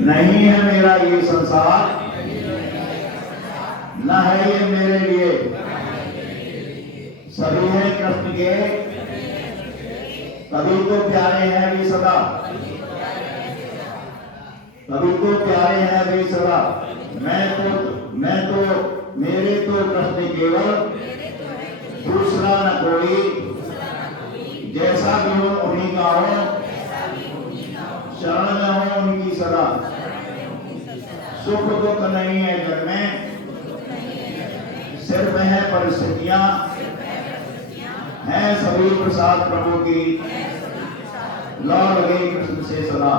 नहीं है मेरा ये संसार, न है ये मेरे लिए, सभी है कृष्ण के, तभी तो प्यारे हैं वे सदा, तभी तो प्यारे हैं वे सदा। मैं तो मेरे तो कृष्ण केवल, दूसरा न कोई, जैसा भी हो उन्हीं का हो, शरण में हो उनकी सदा। सुख दुख नहीं है जग में, सिर्फ है परिस्थितियां, हैं सभी प्रसाद प्रभु की, लौट गई कृष्ण से सदा।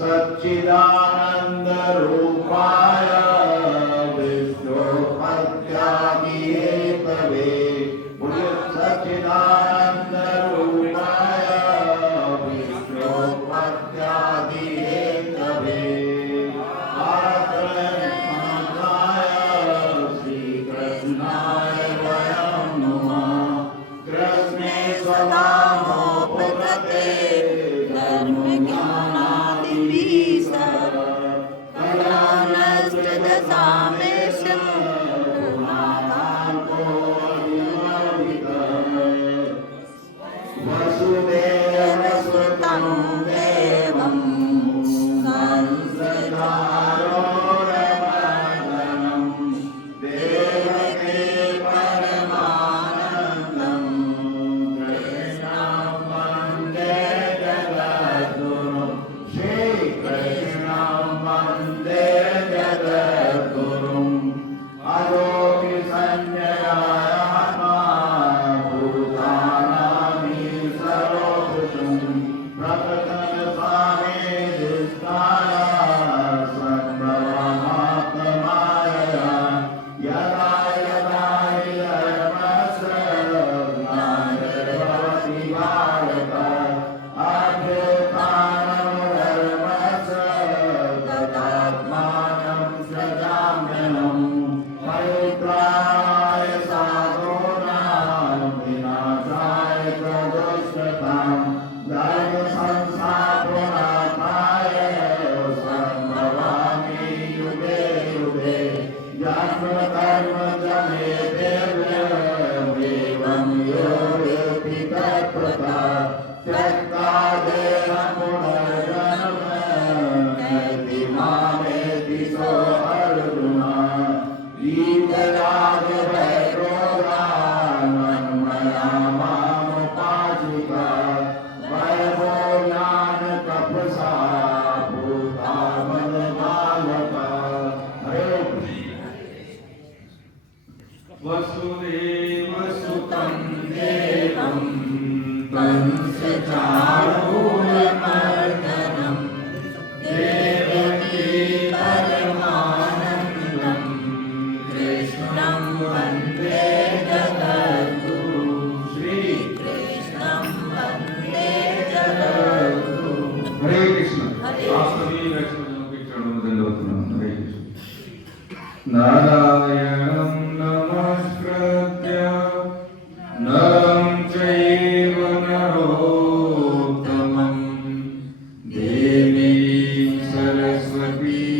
सच्चिदानंद रूपाय विष्णु पत्यागी तवे, बोलिए सच्चिदानंद रूपाय विष्णु पत्यागी तवे, श्री कृष्णाय वयं नमः। कृष्णे स्वनामो पुत्रते नारायणं नमस्कृत्य नरं चैव नरोत्तमं देवीं सरस्वतीं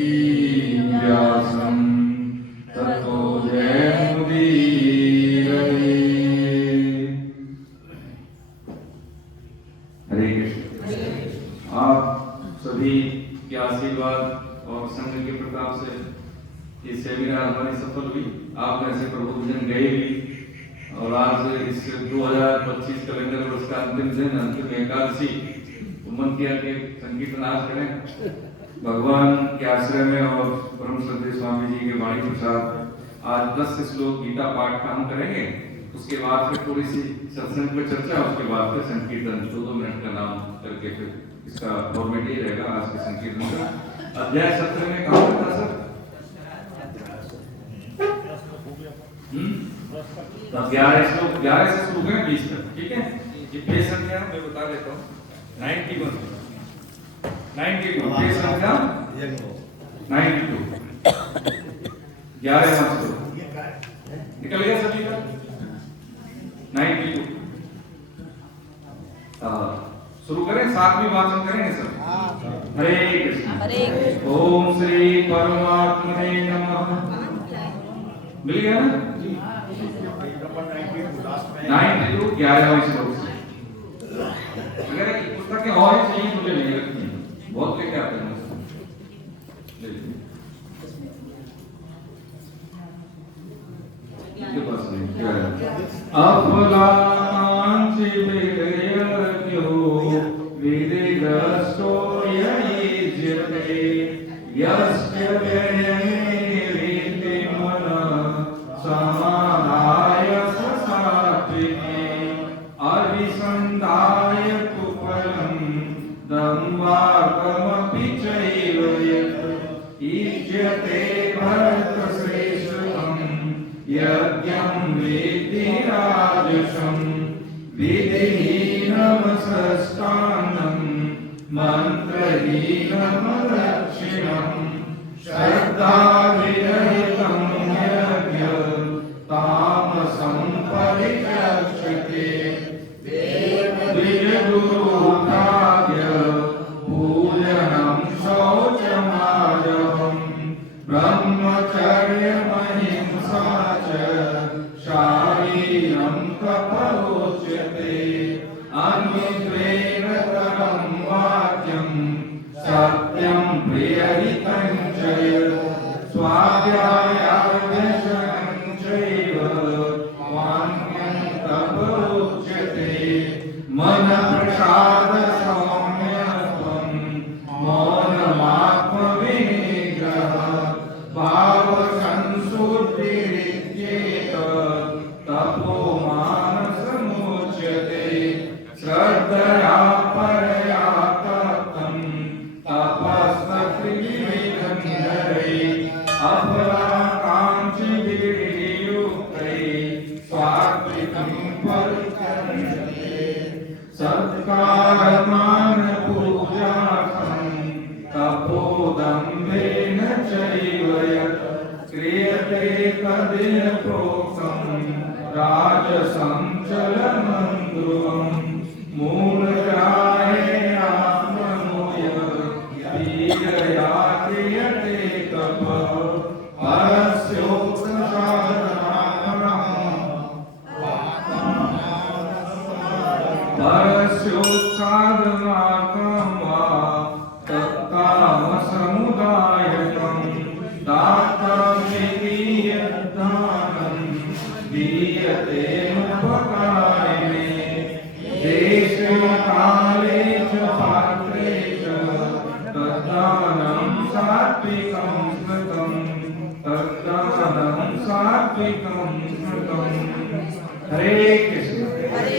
व्यासं ततो जयमुदीरये। हरे कृष्ण। आप सभी के आशीर्वाद और संघ के प्रताप से ये सेमिनार हमारी सफल हुई। आप में से प्रबोधन गए भी, और आज इस 2025 कैलेंडर वर्ष का अंतिम दिन, अंतिम एकादशी, मन किया कि संकीर्तन आज करें भगवान के आश्रय में और परम श्रद्धेय स्वामी जी के वाणी प्रसाद। आज 10 श्लोक गीता पाठ का हम करेंगे, उसके बाद फिर थोड़ी सी सत्संग पर चर्चा, उसके बाद फिर संकीर्तन 2-2 मिनट का नाम करके फिर इसका फॉर्मेट ये रहेगा आज के संकीर्तन का। अध्याय 17 में कहा था सर 11 श्लोक, 11 से शुरू करें 20 तक, ठीक है। ये पेज संख्या मैं बता देता हूँ 91 पेज संख्या 92 11वां श्लोक निकल गया सभी का 92। शुरू करें साथ में वाचन करेंगे सब। हरे कृष्ण। हरे कृष्ण। ओम श्री परमात्मने नमः। मिल गया ना? 92 11वां श्लोक से। अगर पुस्तकें और चाहिए मुझे नहीं लगती, बहुत लेके आते हैं ले लीजिए। इनके पास नहीं क्या है? अफलाकांक्षी विगयो विदिग्रस्तो ययिज्यते यस्य व्ययमेवेति मनः समाधाय सात्विके अभिसन्धाय तु फलं दम्भाकमपि चैव यत् इज्यते भरतश्रेष्ठं यज्ञं वेत्ति राजसं विधिहीनं सष्टाङ्गं मन्त्रहीनं दक्षिणं श्रद्धाविरहितं यज्ञं तामसं परिचक्षते द्विजगुरुप्राज्ञ पूजनं शौचमार्जवम् ब्रह्मचर्यमहिंसा च शारीरं तपोच्यते अनुद्वेन परं वाक्यं सत्यं प्रियहितं च स्वाध्यायाभ्यसनं चैव वाक्यं तपोच्यते मनःप्रसाद सौम्यत्वं मौनमात्मविनिग्रहः भावसंशुद्धिरित्येत तपो मानसमुच्यते श्रद्धया परया तप्तं तपस्तत्त्रिविधं नरै अफलाकाङ्क्षिभिर्युक्तैः सात्विकं परिचर्यते सत्कारमानपूजार्थं तपोदम्भेन चैव यत् क्रियते तदेव प्रोक्तं राजसं चलनं ध्रुवं मूलग्राहेणात्मनोय पीडया क्रियते तपः परस्योत्सादनार्थं वा तत्तामसमुदायकं दातव्यमिति यद्दानं दीयते उपकारिणे देशे काले च पात्रे च तद्दानं सात्विकं स्मृतं तद्दानं सात्विकं स्मृतं। हरे कृष्ण।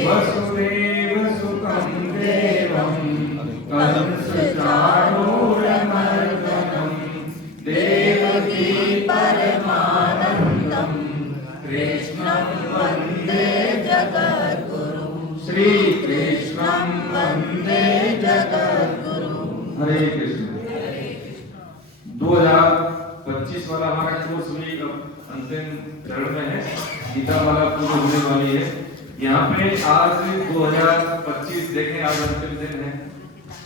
वसुदेव सुतं देवं कंसचाणूरमर्दनं देवकी परमानन्दं कृष्णं वन्दे जगद्गुरुं। श्री कृष्णं वन्दे जगद्गुरुं। हरे कृष्ण। 2025 वाला हमारा कोर्स भी अंतिम चरण में है, गीता वाला पूरी होने वाली है। यहाँ पे आज 2025 देखें, आज अंतिम दिन है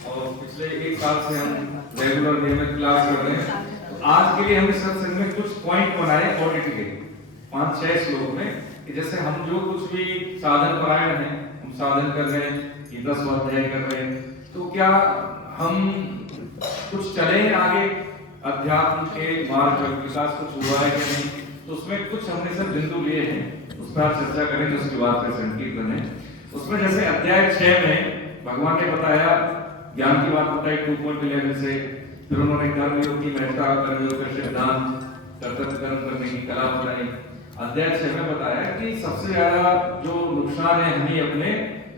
और पिछले एक साल से हम रेगुलर नियमित क्लास कर रहे हैं। तो आज के लिए हमने सत्संग में कुछ पॉइंट बनाए ऑडिट के 5-6 श्लोक में कि जैसे हम जो कुछ भी साधन परायण हैं, हम साधन कर रहे हैं, गीता स्वाध्याय कर रहे हैं, तो क्या हम कुछ चले आगे अध्यात्म के मार्ग पर, विकास कुछ हुआ है कि नहीं? तो उसमें कुछ हमने सब बिंदु लिए हैं, उस पर चर्चा करें तो उसके बाद फिर संकीर्तन है। उसमें जैसे अध्याय 6 में भगवान ने बताया, ज्ञान की बात बताई 2.11 से, फिर उन्होंने कर्म योग की महत्ता, कर्म योग का सिद्धांत, कर्तव्य कर्म करने की कला बताई। अध्याय 6 में बताया कि सबसे ज्यादा जो नुकसान है हम ही अपने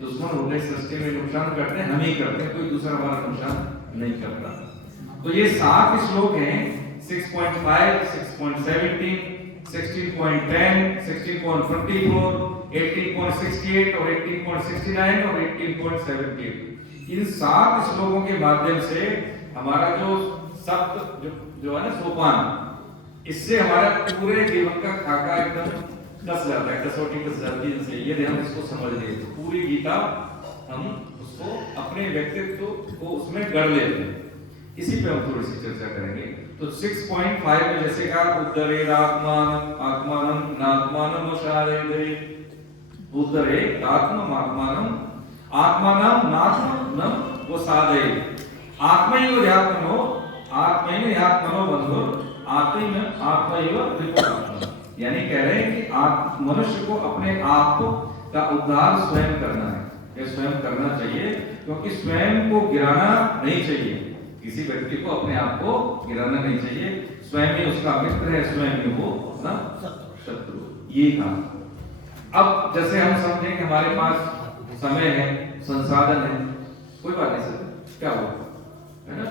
दुश्मन होते सृष्टि में नुकसान करते हैं, हम ही करते हैं, कोई दूसरा हमारा नुकसान नहीं करता। तो ये 7 श्लोक हैं, 6.5, 6.17, 16.10, 16.44, 18.68 और 18.69 और 18.78। इन 7 श्लोकों के माध्यम से हमारा जो सप्त जो है ना सोपान, इससे हमारा पूरे जीवन का खाका एकदम कस जाता है, कसौटी कस जाती है। ये ध्यान इसको समझ लीजिए। तो पूरी गीता हम उसको अपने व्यक्तित्व को उसमें गढ़ लेते हैं। इसी पे हम थोड़ी सी चर्चा करेंगे। तो 6.5 में जैसे कहा उद्धरे आत्मान आत्मानं नात्मानं वशारेदे, उद्धरे आत्मानं आत्मानं नात्मानं वसादे, आत्मैव ध्यात्मनो आत्मैव ध्यात्मनो बंधु आत्मैव त्रिपुरात्मा। यानी कह रहे हैं कि मनुष्य को अपने आप का उद्धार स्वयं करना है, यह स्वयं करना चाहिए, क्योंकि स्वयं को गिराना नहीं चाहिए। किसी व्यक्ति को अपने आप को गिराना नहीं चाहिए। स्वयं ही उसका मित्र है, स्वयं ही वो अपना शत्रु। ये कहा। अब जैसे हम समझें कि हमारे पास समय है, संसाधन है, कोई बात नहीं सर, क्या हुआ है ना,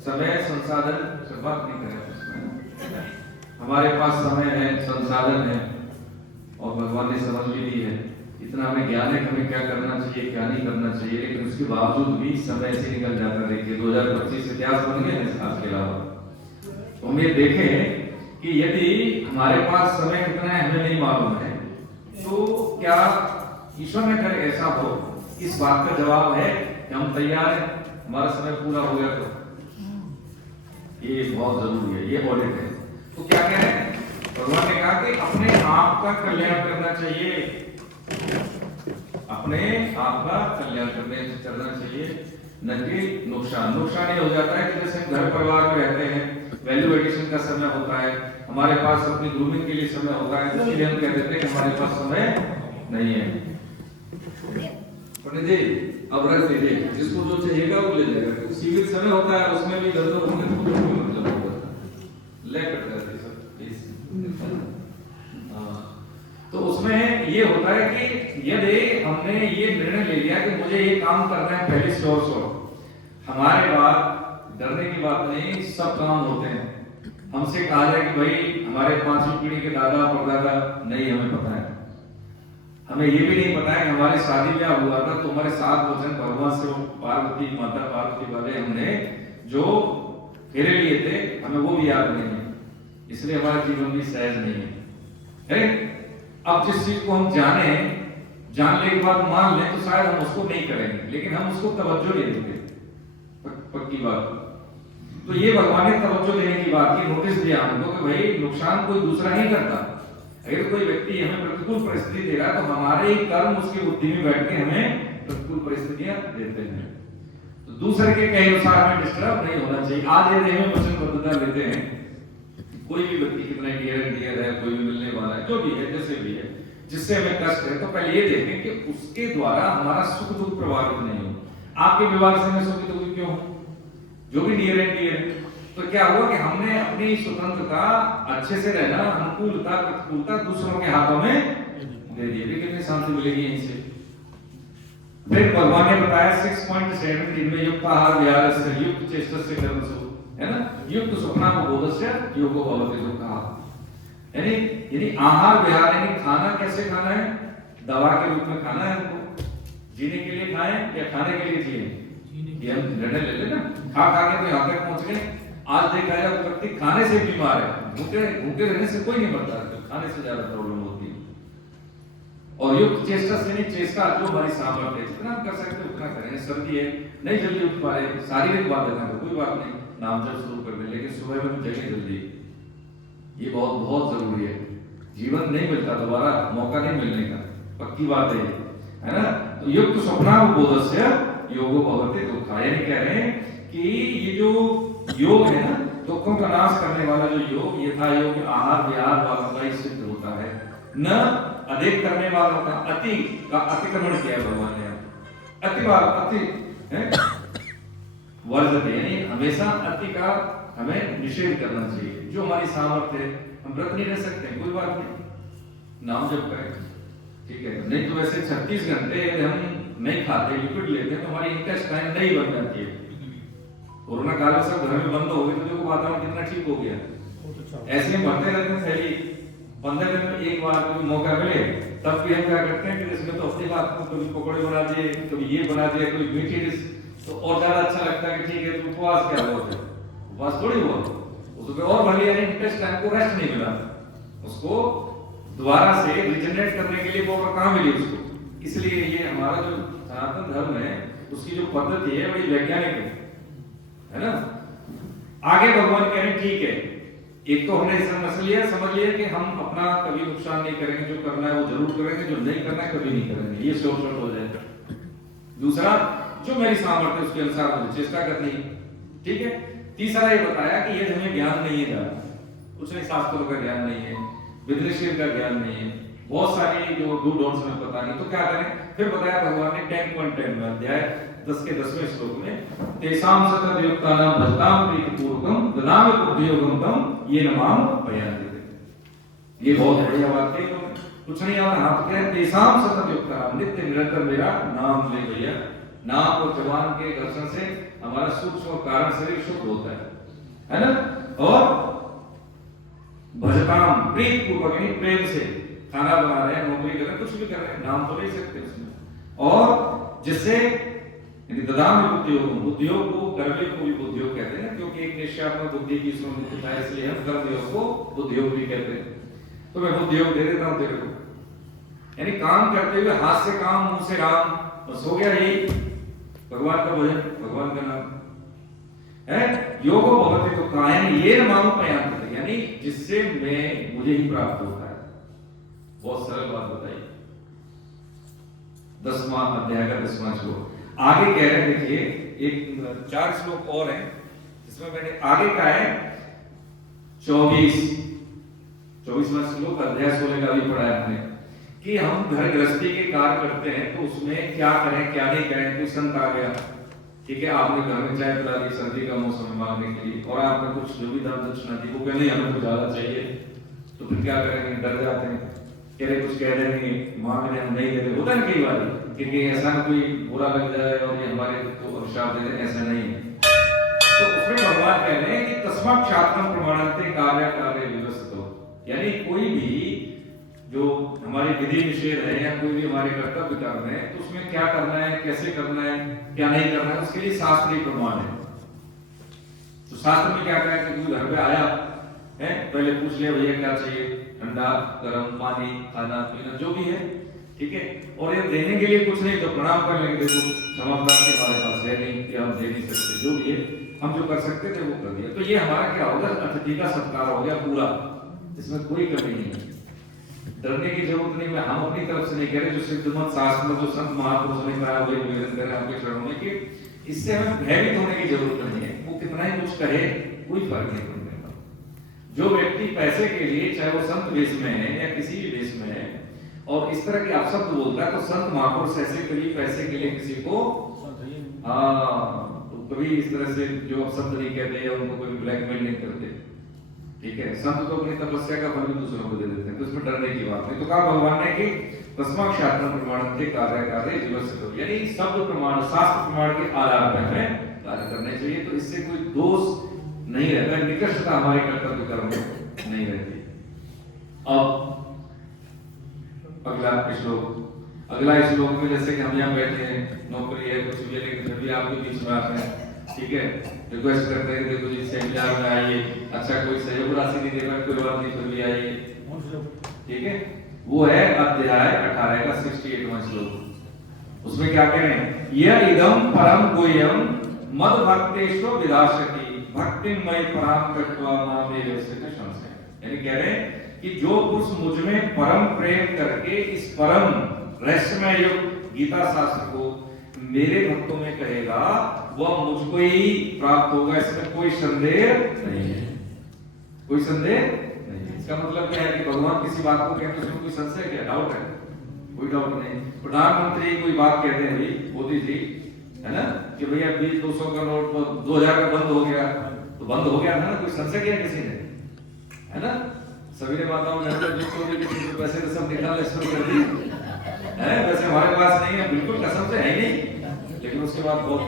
समय संसाधन से बात नहीं करें। हमारे पास समय है, संसाधन है, और भगवान ने समझ भी दी है, इतना हमें ज्ञान है कि हमें क्या करना चाहिए क्या नहीं करना चाहिए, लेकिन उसके बावजूद भी समय से निकल जाता है। देखिए 2025 इतिहास बन गया आज के अलावा। तो हम ये देखें कि यदि हमारे पास समय कितना है हमें नहीं मालूम है, तो क्या ईश्वर ने करे ऐसा हो, इस बात का जवाब है कि हम तैयार हैं, हमारा समय पूरा हो गया तो ये बहुत जरूरी है, ये ऑडिट है। तो क्या कह रहे हैं भगवान ने कहा कि अपने आप का कल्याण करना चाहिए, अपने आप का कल्याण करना चाहिए, न कि नुकसान। नुकसान ये हो जाता है कि जैसे घर परिवार में रहते हैं, वैल्यू एडिशन का समय होता है, हमारे पास अपनी ग्रूमिंग के लिए समय होता है, तो इसलिए हम कह देते हैं कि हमारे पास समय नहीं है। पंडित जी अब रख दीजिए, जिसको जो चाहिएगा वो ले जाएगा। सीमित समय होता है, उसमें भी गलत होंगे तो कुछ भी मतलब होता है, ले कट जाती है सब। तो उसमें ये होता है कि यदि हमने ये निर्णय ले लिया कि मुझे ये काम करना है पहले से और हमारे बाद डरने की बात नहीं, सब काम होते हैं। हमसे कहा जाए कि भाई हमारे 5वीं पीढ़ी के दादा परदादा, नहीं हमें पता है, हमें ये भी नहीं पता है कि हमारी शादी ब्याह हुआ था तो हमारे 7 वचन भगवान से पार्वती माता पार्वती वाले हमने जो फेरे लिए थे हमें वो भी याद नहीं है, इसलिए हमारा जीवन भी सहज नहीं है। अब जिस चीज को हम जानने के बाद मान लें तो शायद हम उसको नहीं करेंगे, लेकिन हम उसको तवज्जो नहीं देंगे, पक्की बात। तो ये भगवान ने तवज्जो देने की बात की, नोटिस दिया हमको कि भाई नुकसान कोई दूसरा नहीं करता। अगर कोई व्यक्ति हमें प्रतिकूल परिस्थिति दे रहा तो हमारे ही कर्म उसकी बुद्धि में बैठ के हमें प्रतिकूल परिस्थितियां देते हैं। तो दूसरे के कहे अनुसार हमें डिस्टर्ब नहीं होना चाहिए। आज यदि हमें वचनबद्धता लेते हैं, कोई भी व्यक्ति कितना डियर है, कोई भी मिलने वाला है, जो भी है, जैसे भी है, जिससे हमें कष्ट है, तो पहले ये देखें कि उसके द्वारा हमारा सुख दुख प्रभावित नहीं हो। आपके विवाह से मैं सुख दुख क्यों हूं, जो भी नियर एंड डियर है। तो क्या हुआ कि हमने अपनी स्वतंत्रता, अच्छे से रहना, अनुकूलता प्रतिकूलता दूसरों के हाथों में दे दी। कितनी शांति मिलेगी इनसे। फिर भगवान ने बताया 6.17 में युक्त आहार विहार से युक्त चेष्टा से कर्मसु, है ना, युक्त स्वप्ना को बोधस्य योगो भवति जो कहा। यानी आहार विहार यानी खाना कैसे खाना है, दवा के रूप में खाना है हमको, जीने के लिए खाएं या खाने के लिए जिए, ये हम निर्णय ले लेना। खा के तो यहाँ तक पहुंच गए। आज देखा जाए व्यक्ति खाने से बीमार है, भूखे रहने से कोई नहीं मरता, खाने से ज्यादा प्रॉब्लम होती है। और युक्त चेष्टा से नहीं, चेष्टा जो हमारी सामर्थ्य है, जितना हम कर सकते उतना करें। सर्दी है, नहीं जल्दी उठ पा रहे, शारीरिक बात है तो कोई बात नहीं, नाम जब शुरू कर दे, लेकिन सुबह में जगह जल्दी, ये बहुत बहुत जरूरी है। जीवन नहीं मिलता दोबारा, मौका नहीं मिलने का, पक्की बात है ना। तो युक्त स्वप्ना बोधस्य योगो भवति दुःखा, यानी कह रहे हैं कि ये जो योग है ना, दुखों का नाश करने वाला जो योग, यथा योग आहार विहार वाला का सिद्ध होता है, न अधिक करने वालों का अति का अतिक्रमण किया भगवान ने। अति है वर्जते, यानी हमेशा अति का हमें निषेध करना चाहिए। जो हमारी सामर्थ्य है, हम व्रत नहीं रह सकते, कोई बात नहीं, नाम जप करें, ठीक है। नहीं तो वैसे 36 घंटे यदि हम नहीं खाते, लिक्विड लेते हैं, तो हमारी इंटेस्टाइन नहीं बन जाती है। कोरोना काल में सब घर में बंद हो गए तो देखो वातावरण कितना ठीक हो गया। ऐसे ही बढ़ते रहते हैं फैली, 15 दिन में एक बार कभी मौका मिले तब भी हम क्या करते हैं कि इसमें तो हफ्ते बाद कभी पकौड़े बना दिए, कभी ये बना दिया, कोई मीठी डिश, तो और ज्यादा अच्छा लगता है कि ठीक है। तो उपवास क्या हुआ, उपवास थोड़ी हुआ, उसको और भले इंटेस्टाइन को रेस्ट नहीं मिला, उसको दोबारा से रिजनरेट करने के लिए वो कहाँ मिली उसको। इसलिए ये हमारा जो सनातन धर्म है उसकी जो पद्धति है बड़ी वैज्ञानिक है ना। आगे भगवान कह रहे हैं ठीक है, एक तो हमने समझ लिया कि हम अपना कभी नुकसान नहीं करेंगे, जो करना है वो जरूर करेंगे, जो नहीं करना है कभी नहीं करेंगे, ये शॉर्ट हो जाएगा। दूसरा, जो मेरी सामर्थ्य उसके अनुसार मुझे चेष्टा करनी है, ठीक है। तीसरा ये बताया कि ये हमें ज्ञान नहीं है ज्यादा, कुछ नहीं, शास्त्रों का ज्ञान नहीं है, विदेशी का ज्ञान नहीं है, बहुत सारी जो डू डोंट्स में पता नहीं, तो क्या करें। फिर बताया भगवान ने 10.10 में अध्याय 10 के 10वें श्लोक में तेषां सतत युक्तानां भजतां प्रीतिपूर्वकं ददामि बुद्धियोगं तम ये नमाम पयांति। ये बहुत बढ़िया बात है। कुछ नहीं आता हाथ क्या है, तेषां सतत युक्तानां, नित्य निरंतर मेरा नाम ले भैया। नाम और जवान के दर्शन से हमारा सूक्ष्म और कारण शरीर शुद्ध होता है ना। और भजताम प्रीतिपूर्वक प्रेम से, खाना बना रहे हैं, नौकरी कर रहे हैं, कुछ भी कर रहे हैं, नाम तो ले सकते उसमें। और जिससे ददामि बुद्धियोगम, बुद्धियोग को कर्मयोग को भी बुद्धियोग कहते हैं, क्योंकि एक निश्चयात्मक बुद्धि की इसमें है, इसलिए हम कर्मयोग को बुद्धियोग भी कहते हैं। तो मैं बुद्धियोग दे देता हूं तेरे को, यानी काम करते हुए हाथ से काम, मुंह से राम, बस हो गया। यही भगवान का भजन, भगवान का नाम है। योगो भवति तो कायन ये नामो पयांति, यानी जिससे मैं मुझे ही प्राप्त होता है। बहुत सरल बात बताई। 10वां अध्याय का 10वां श्लोक आगे कह रहे हैं, देखिए एक 4 श्लोक और हैं जिसमें मैंने आगे कहा है 24वां श्लोक अध्याय 16 का भी पढ़ा है हमने, कि हम घर गृहस्थी के कार्य करते हैं तो उसमें क्या करें क्या नहीं करें। कोई संत आ गया, ठीक है, आपने घर में चाय पिला दी सर्दी का मौसम में मांगने के लिए, और आपने कुछ जो भी दान दक्षिणा दी, वो कहने हमें तो ज्यादा चाहिए, तो फिर क्या करेंगे, डर जाते हैं, कह रहे कुछ कह देंगे, मांगने हम नहीं दे रहे, होता है कई बार, क्योंकि ऐसा कोई बुरा लग जाए और ये हमारे को अभिशाप दे दे, ऐसा नहीं है। तो उसमें भगवान कह रहे हैं कि तस्मात् शास्त्रम प्रमाणन्ते कार्य कार्य विवस्वतो, यानी कोई भी जो हमारे विधि निषेध है या कोई भी हमारे कर्तव्य कर्म है, तो उसमें क्या करना है, कैसे करना है, क्या नहीं करना है, उसके लिए शास्त्रीय प्रमाण है। तो शास्त्र में क्या कहा है कि कोई घर पे आया है, पहले पूछ लिया भैया क्या चाहिए, ठंडा गर्म पानी खाना पीना जो भी है, ठीक है, और ये देने के लिए कुछ नहीं तो प्रणाम कर लेंगे, देखो क्षमा के हमारे पास है नहीं कि हम दे नहीं सकते, जो भी है हम जो कर सकते थे वो कर दिया। तो ये हमारा क्या होगा, अतिथि का सत्कार हो गया पूरा, इसमें कोई कमी नहीं है, डरने की जरूरत नहीं। मैं हम अपनी तरफ से नहीं कह रहे, जो सिद्धमत शास्त्र में जो संत महापुरुषों ने कहा वही निवेदन कर रहे हैं आपके चरणों में कि इससे हमें भयभीत होने की जरूरत नहीं है। वो कितना ही कुछ कहे कोई फर्क नहीं पड़ता। जो व्यक्ति पैसे के लिए, चाहे वो संत वेश में है या किसी भी वेश में है, और इस तरह के अपशब्द बोलता है, तो संत महापुरुष ऐसे कभी पैसे के लिए किसी को तो कभी इस तरह से जो अपशब्द नहीं कहते या उनको कोई ब्लैकमेल नहीं करते, ठीक है। संत तो अपनी तपस्या का फल भी दूसरों को दे देते हैं, तो इसमें डरने की बात नहीं। तो कहा भगवान ने कि तस्मात् शास्त्रम प्रमाणन्ते कार्य कार्य विवस्वतो, यानी शब्द प्रमाण, शास्त्र प्रमाण के आधार पर हमें कार्य करने चाहिए, तो इससे कोई दोष नहीं रहता, निकृष्टता हमारे कर्तव्य कर्म में नहीं रहती। अब अगला श्लोक में जैसे कि हम यहाँ बैठे हैं, नौकरी है कुछ भी है, लेकिन फिर भी आपके बीच में आते हैं, ठीक है, रिक्वेस्ट करते हैं कि देखो जी सेमिनार में आइए, अच्छा कोई सहयोग राशि नहीं दे रहा, कोई बात नहीं, फिर भी आइए, ठीक है। वो है अध्याय 18 का 68वां श्लोक। उसमें क्या कह रहे हैं, यह इदम परम गुह्यम मद भक्तेषु विदास्यति भक्तिमय पराम कृत्वा मामे व्यस्यते संशय, यानी कह रहे हैं कि जो पुरुष मुझ में परम प्रेम करके इस परम रहस्यमय युक्त गीता शास्त्र को मेरे भक्तों में कहेगा, वह मुझको ही प्राप्त होगा, इसमें कोई संदेह नहीं है, कोई संदेह नहीं है। इसका मतलब क्या है कि भगवान किसी बात को कहते हैं उसमें कोई संशय क्या, डाउट है? कोई डाउट नहीं। प्रधानमंत्री कोई बात कहते हैं भाई मोदी जी, है ना, कि भैया 20-200 का नोट 2000 का बंद हो गया, तो बंद हो गया था ना, कोई संशय किया किसी ने, है ना। सभी माताओं ने पैसे तो सब निकालने शुरू कर दिए है, वैसे हमारे पास नहीं है, बिल्कुल कसम से है ही नहीं, लेकिन उसके बाद बहुत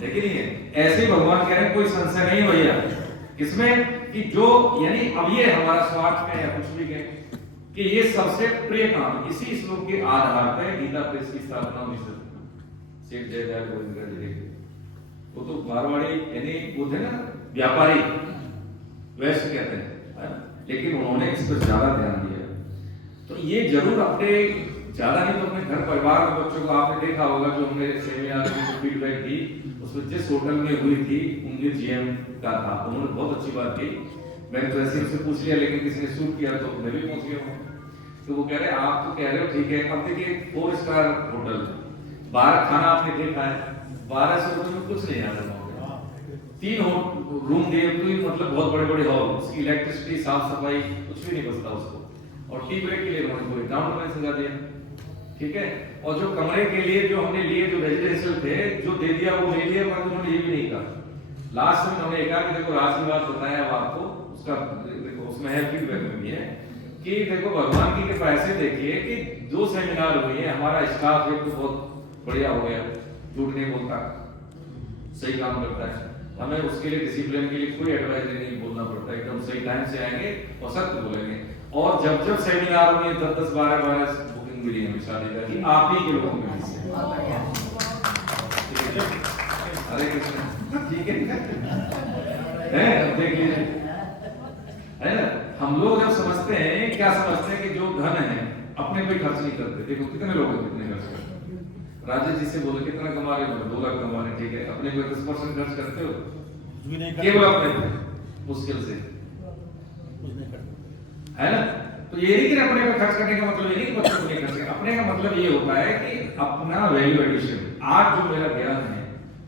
लेकिन नहीं है। ऐसे ही भगवान कह रहे हैं कोई संशय नहीं भैया, किसमें कि जो, यानी अब ये हमारा स्वार्थ में या कुछ भी कहें कि ये सबसे प्रिय काम, इसी श्लोक के आधार पर गीता प्रेस की स्थापना हुई। शेख जयदयाल गोविंद जी, वो तो मारवाड़ी यानी वो थे ना व्यापारी, वैसे कहते हैं, लेकिन उन्होंने इस पर ज्यादा ध्यान दिया। तो ये जरूर अपने ज्यादा नहीं तो अपने घर परिवार में बच्चों को आपने देखा होगा जो हमने सेमिनार में फीडबैक दी उसमें जिस होटल में हुई थी उनके जीएम का था, उन्होंने बहुत अच्छी बात की। मैंने तो ऐसे उनसे पूछ लिया लेकिन किसी ने शूट किया तो मैं भी पहुंच गया हूँ। तो वो कह रहे आप तो कह रहे हो ठीक है, अब देखिए 4 स्टार होटल 12 खाना आपने देखा है, 1200 रुपये में कुछ नहीं आता। 3 रूम दिए तो मतलब बहुत बड़े बड़े हॉल, उसकी इलेक्ट्रिसिटी साफ सफाई कुछ भी नहीं बचता उसको, और टी ब्रेक के लिए उन्होंने कोई डाउन पेमेंट सजा दिया, ठीक है। और जो कमरे के लिए जो हमने लिए जो रेजिडेंशियल थे जो दे दिया वो ले लिया, पर उन्होंने ये भी नहीं कहा। लास्ट में उन्होंने कहा कि देखो राज की बात बताया अब आपको, उसका देखो उसमें है फीडबैक में भी है कि देखो भगवान की कृपा ऐसे देखिए कि 2 सेमिनार हुए हैं, हमारा स्टाफ एक तो बहुत बढ़िया हो गया, झूठ नहीं बोलता, सही काम करता है, हमें उसके लिए डिसिप्लिन के लिए कोई एडवाइजरी नहीं बोलना पड़ता, एकदम सही टाइम से आएंगे और सत्य बोलेंगे। और जब जब सेमिनार में 10-10 12 बुकिंग मिली हमें शादी का कि आप ही के लोगों में हरे कृष्ण, ठीक है देख लीजिए, है ना। हम लोग जब समझते हैं, क्या समझते हैं कि जो धन है अपने पे खर्च नहीं करते। देखो कितने लोग कितने खर्च करते हैं, राजेश जी से बोले कितना कमा रहे हो, 2 लाख कमा रहे, ठीक है, अपने पे 10% खर्च करते हो, केवल अपने पे, मुश्किल से, है ना। तो ये नहीं कि अपने पे खर्च करने का मतलब ये नहीं कि बच्चों को नहीं खर्च करना, अपने का मतलब ये होता है कि अपना वैल्यू एडिशन, आज जो मेरा ज्ञान है,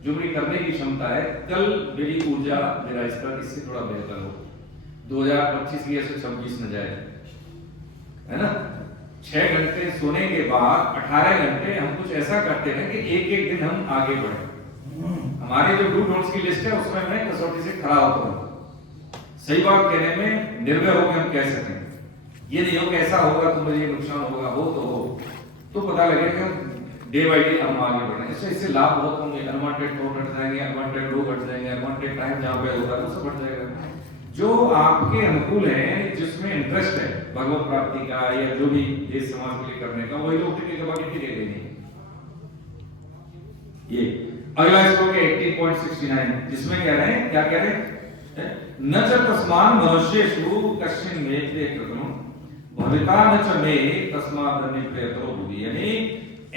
जो मेरी करने की क्षमता है, कल मेरी ऊर्जा, मेरा स्तर इससे थोड़ा बेहतर हो, 2025 की ऐसे 26 न जाए, है ना। 6 घंटे सोने के बाद 18 घंटे हम कुछ ऐसा करते हैं कि एक एक दिन हम आगे बढ़े। हमारे जो डू डोंट्स की लिस्ट है उसमें मैं कसौटी से खड़ा होता हूँ, सही बात कहने में निर्भय होकर हम कह सकें, ये नहीं हो कि ऐसा होगा तो मुझे नुकसान होगा, हो तो पता लगेगा डे बाय डे हम आगे बढ़ रहे हैं। इससे लाभ बहुत होंगे, अनवांटेड थॉट हट जाएंगे, अनवांटेड लोग हट जाएंगे, अनवांटेड टाइम जहाँ पे होता है वो सब हट जाएगा। जो आपके अनुकूल है, जिसमें इंटरेस्ट है भगवत प्राप्ति का या जो भी देश समाज के लिए करने का, वही लोग टिके दबा के दे देंगे। ये अगला श्लोक है 18.69, जिसमें कह रहे हैं, क्या कह रहे हैं, न च तस्मान् मनुष्येषु कश्चिन् मे कृतं भविता न च मे तस्मात् अन्ये प्रयतो भुवि। यानी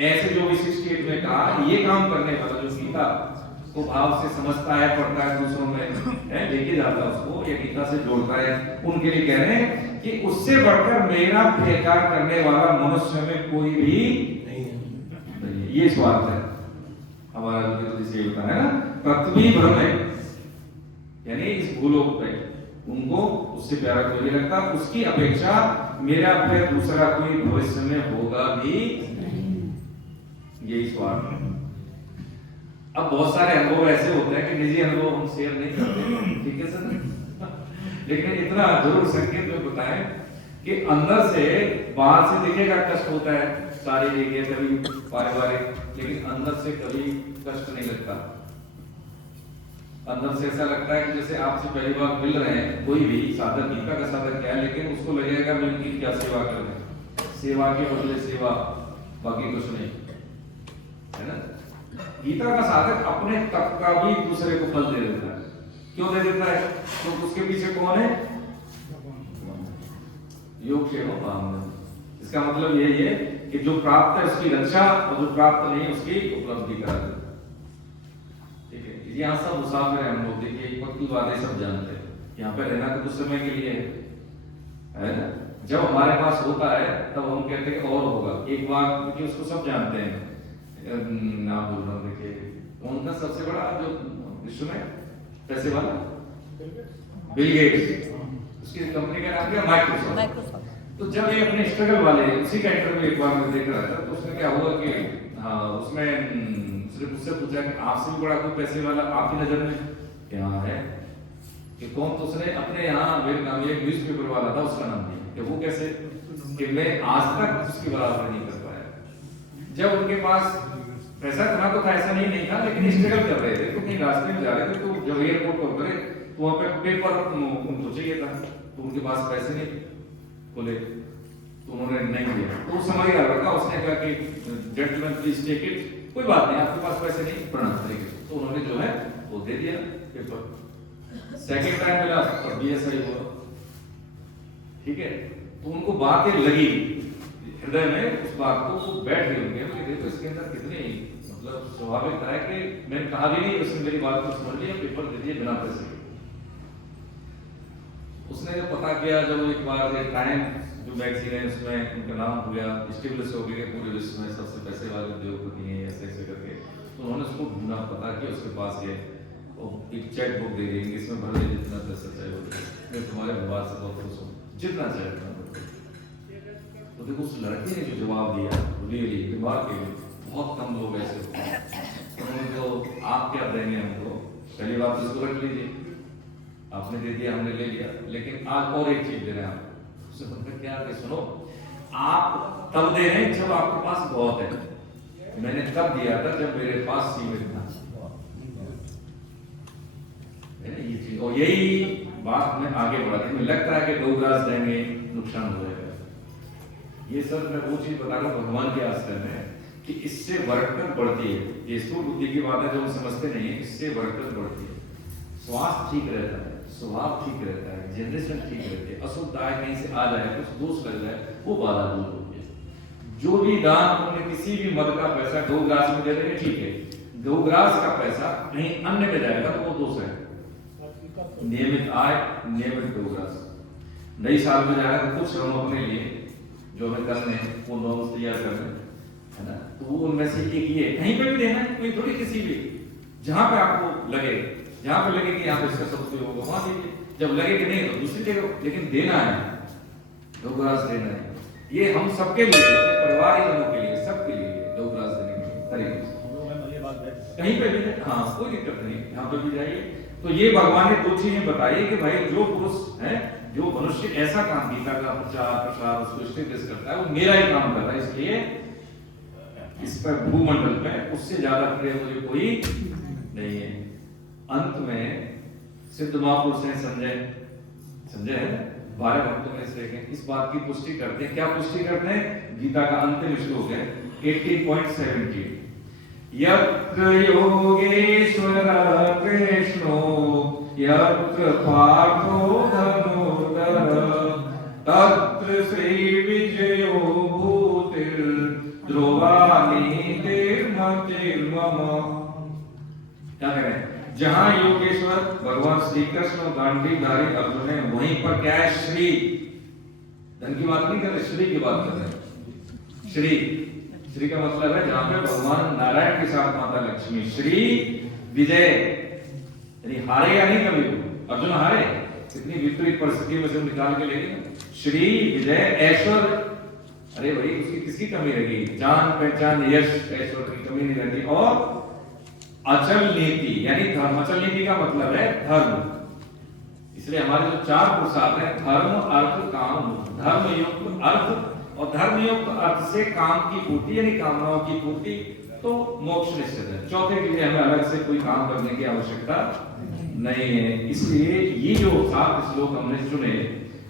ऐसे जो भी 68 में कहा, ये काम करने वाला जो गीता को भाव से समझता है, पढ़ता है, दूसरों में लेके जाता है उसको, या गीता से जोड़ता है, उनके लिए कह रहे हैं कि उससे बढ़कर मेरा प्रचार करने वाला मनुष्य में कोई भी नहीं। ये स्वार्थ है हमारा, जो जिसे होता है ना पृथ्वी भ्रम है, यानी इस भूलोक पे उनको उससे प्यारा कोई नहीं लगता, उसकी अपेक्षा मेरा फिर दूसरा कोई भविष्य में होगा भी, यही स्वार्थ है। अब बहुत सारे अनुभव ऐसे होते हैं कि निजी अनुभव हम शेयर नहीं करते, ठीक है सर, लेकिन इतना जरूर संकेत में बताएं कि अंदर से, बाहर से दिखेगा कष्ट होता है, शारीरिक या कभी पारिवारिक, लेकिन अंदर से कभी कष्ट नहीं लगता। अंदर से ऐसा लगता है कि जैसे आपसे पहली बार मिल रहे हैं, कोई भी साधक, गीता का साधक क्या है, लेकिन उसको लगेगा मैं इनकी क्या सेवा कर रहे हैं, सेवा के बदले सेवा, बाकी कुछ नहीं, है ना। गीता का साधक अपने तप का भी दूसरे को फल दे देता है। क्यों दे देता है? तो उसके पीछे कौन है? योग क्षेम पावन। इसका मतलब यही है कि जो प्राप्त है उसकी रक्षा, और जो प्राप्त नहीं उसकी उपलब्धि करा देता। ठीक है, यहाँ सब मुसाफिर हैं हम लोग, देखिए पक्की बातें सब जानते हैं, यहाँ पे रहना तो कुछ समय के लिए है ना। जब हमारे पास होता है तब हम कहते हैं और होगा। एक बार देखिए उसको सब जानते हैं, नाम बोल रहा हूँ, देखिए उनका सबसे बड़ा जो विश्व में पैसे वाला बिल गेट्स, उसकी कंपनी का नाम क्या, माइक्रोसॉफ्ट। तो जब ये अपने स्ट्रगल वाले उसी का इंटरव्यू एक बार मैं देख रहा था, तो उसमें क्या हुआ कि हाँ उसमें सिर्फ उससे पूछा कि आपसे भी बड़ा कोई पैसे वाला आपकी नजर में क्या है कि कौन, तो उसने अपने यहाँ मेरे नाम एक न्यूज़पेपर वाला था उसका नाम दिया कि वो कैसे, कि मैं आज तक उसकी बराबर नहीं कर पाया। जब उनके पास पैसा था तो ऐसा नहीं था, लेकिन स्ट्रगल कर रहे थे, तो कहीं रास्ते में जा रहे थे, तो जब एयरपोर्ट पर उतरे तो वहाँ पे पेपर उनको चाहिए था, तो उनके पास पैसे नहीं बोले, तो उन्होंने नहीं दिया। तो उस समय क्या लड़का, उसने कहा कि जेंटलमैन प्लीज टेक इट, कोई बात नहीं आपके पास पैसे नहीं, प्रणाम करेंगे। तो उन्होंने जो है वो दे दिया पेपर। सेकंड टाइम मिला तब भी ऐसा ही हुआ, ठीक है। तो उनको बातें लगी, हृदय में उस बात को वो बैठ गई होंगे कि देखो इसके अंदर कितनी मतलब स्वाभाविक है कि मैंने कहा भी नहीं, उसने मेरी बात को समझ लिया, पेपर दे दिए बिना पैसे। उसने जब पता किया, जब एक बार टाइम जो मैगजीन है उसमें उनका नाम हो गया, स्टेबलिश हो गया पूरे विश्व में सबसे पैसे वाले उद्योगपति हैं ऐसे ऐसे करके, तो उन्होंने उसको ढूंढा, पता किया, उसके पास ये एक चेक बुक दे देंगे, इसमें भर दे जितना पैसा चाहिए होगा, मैं तुम्हारे व्यवहार से बहुत खुश हूँ, जितना चाहिए उतना भर दे। तो देखो उस लड़के ने जो जवाब दिया, रियली दिमाग के लिए बहुत कम लोग ऐसे होते हैं। तो आप क्या देंगे हमको, पहली बात तो इसको रख लीजिए, आपने दे दिया हमने ले लिया, लेकिन आज और एक चीज दे रहे हैं आप। उससे मतलब क्या है, सुनो, आप तब दे रहे हैं जब आपके पास बहुत है। मैंने तब दिया था जब मेरे पास सीमित था, है ना ये चीज। और यही बात में आगे बढ़ाती है, लगता है कि 2 ग्लास देंगे नुकसान हो जाएगा। ये सर मैं वो चीज बता रहा हूँ भगवान के आश्रय में कि इससे बरकत बढ़ती है। ये स्थूल बुद्धि की बात है जो हम समझते नहीं है, इससे बरकत बढ़ती है, स्वास्थ्य ठीक रहता है, स्वभाव ठीक रहता है, जनरेशन ठीक रहती है, अशुद्ध आय कहीं से आ जाए, कुछ दोष लग जाए, वो बाधा दूर होती है। जो भी दान पुण्य किसी भी मद का पैसा 2 ग्लास में दे रहे ठीक है, 2 ग्लास का पैसा कहीं अन्य में जाएगा तो वो दोष है। नियमित आय, नियमित 2 ग्लास। नई साल में जाएगा तो कुछ हम अपने लिए जो हमें करने हैं वो नॉर्म्स तैयार करने, है ना, तो वो उनमें से एक ये कहीं पे भी देना है, कोई थोड़ी किसी भी जहां पे आपको लगे, जहां पे लगे कि यहाँ पे इसका सदुपयोग होगा वहां दीजिए, जब लगे कि नहीं तो दूसरी जगह, लेकिन देना है, 2 ग्लास देना है। ये हम सबके लिए, अपने परिवारजनों के लिए, सबके लिए 2 ग्लास देने के तरीके कहीं पे भी, हाँ कोई दिक्कत नहीं, यहाँ पे भी जाइए। तो ये भगवान ने 2 चीजें बताई कि भाई जो पुरुष है, जो मनुष्य ऐसा काम गीता का प्रचार प्रसार उसको स्टेब्लिश करता है, वो मेरा ही काम कर रहा है, इसलिए इस पर भूमंडल पे उससे ज्यादा प्रिय मुझे कोई नहीं है। अंत में सिद्ध महापुरुष हैं संजय है 12 भक्तों में से इस बात की पुष्टि करते हैं। क्या पुष्टि करते हैं? गीता का अंतिम श्लोक है 18.17, यत्र योगेश्वर कृष्णो यत्र पार्थो धनुर्धर तत्र श्री विजयो भूतिर् ध्रुवानी मम। क्या कह रहे हैं? जहां योगेश्वर भगवान श्री कृष्ण गांडीवधारी अर्जुन है, वहीं पर क्या है? श्री। धन की बात नहीं कर रहे, श्री की बात कर रहे हैं। श्री का मतलब है जहां पे भगवान नारायण के साथ माता लक्ष्मी, श्री विजय, यानी हारे या नहीं कभी को अर्जुन हारे, कितनी विपरीत परिस्थितियों में से निकाल के ले गए। श्री विजय ऐश्वर्य, अरे भाई उसकी किसकी कमी रहेगी? जान पहचान यश ऐश्वर्य की कमी नहीं रहती। और अचल नीति यानी धर्म। अचल नीति का मतलब है धर्म। इसलिए हमारे जो 4 पुरुषार्थ हैं, धर्म अर्थ काम, धर्म युक्त अर्थ, और धर्म युक्त अर्थ से काम की पूर्ति यानी कामनाओं की पूर्ति, तो मोक्ष निश्चित है। चौथे के लिए हमें अलग से कोई काम करने की आवश्यकता नहीं है। इसलिए ये जो 7 श्लोक हमने चुने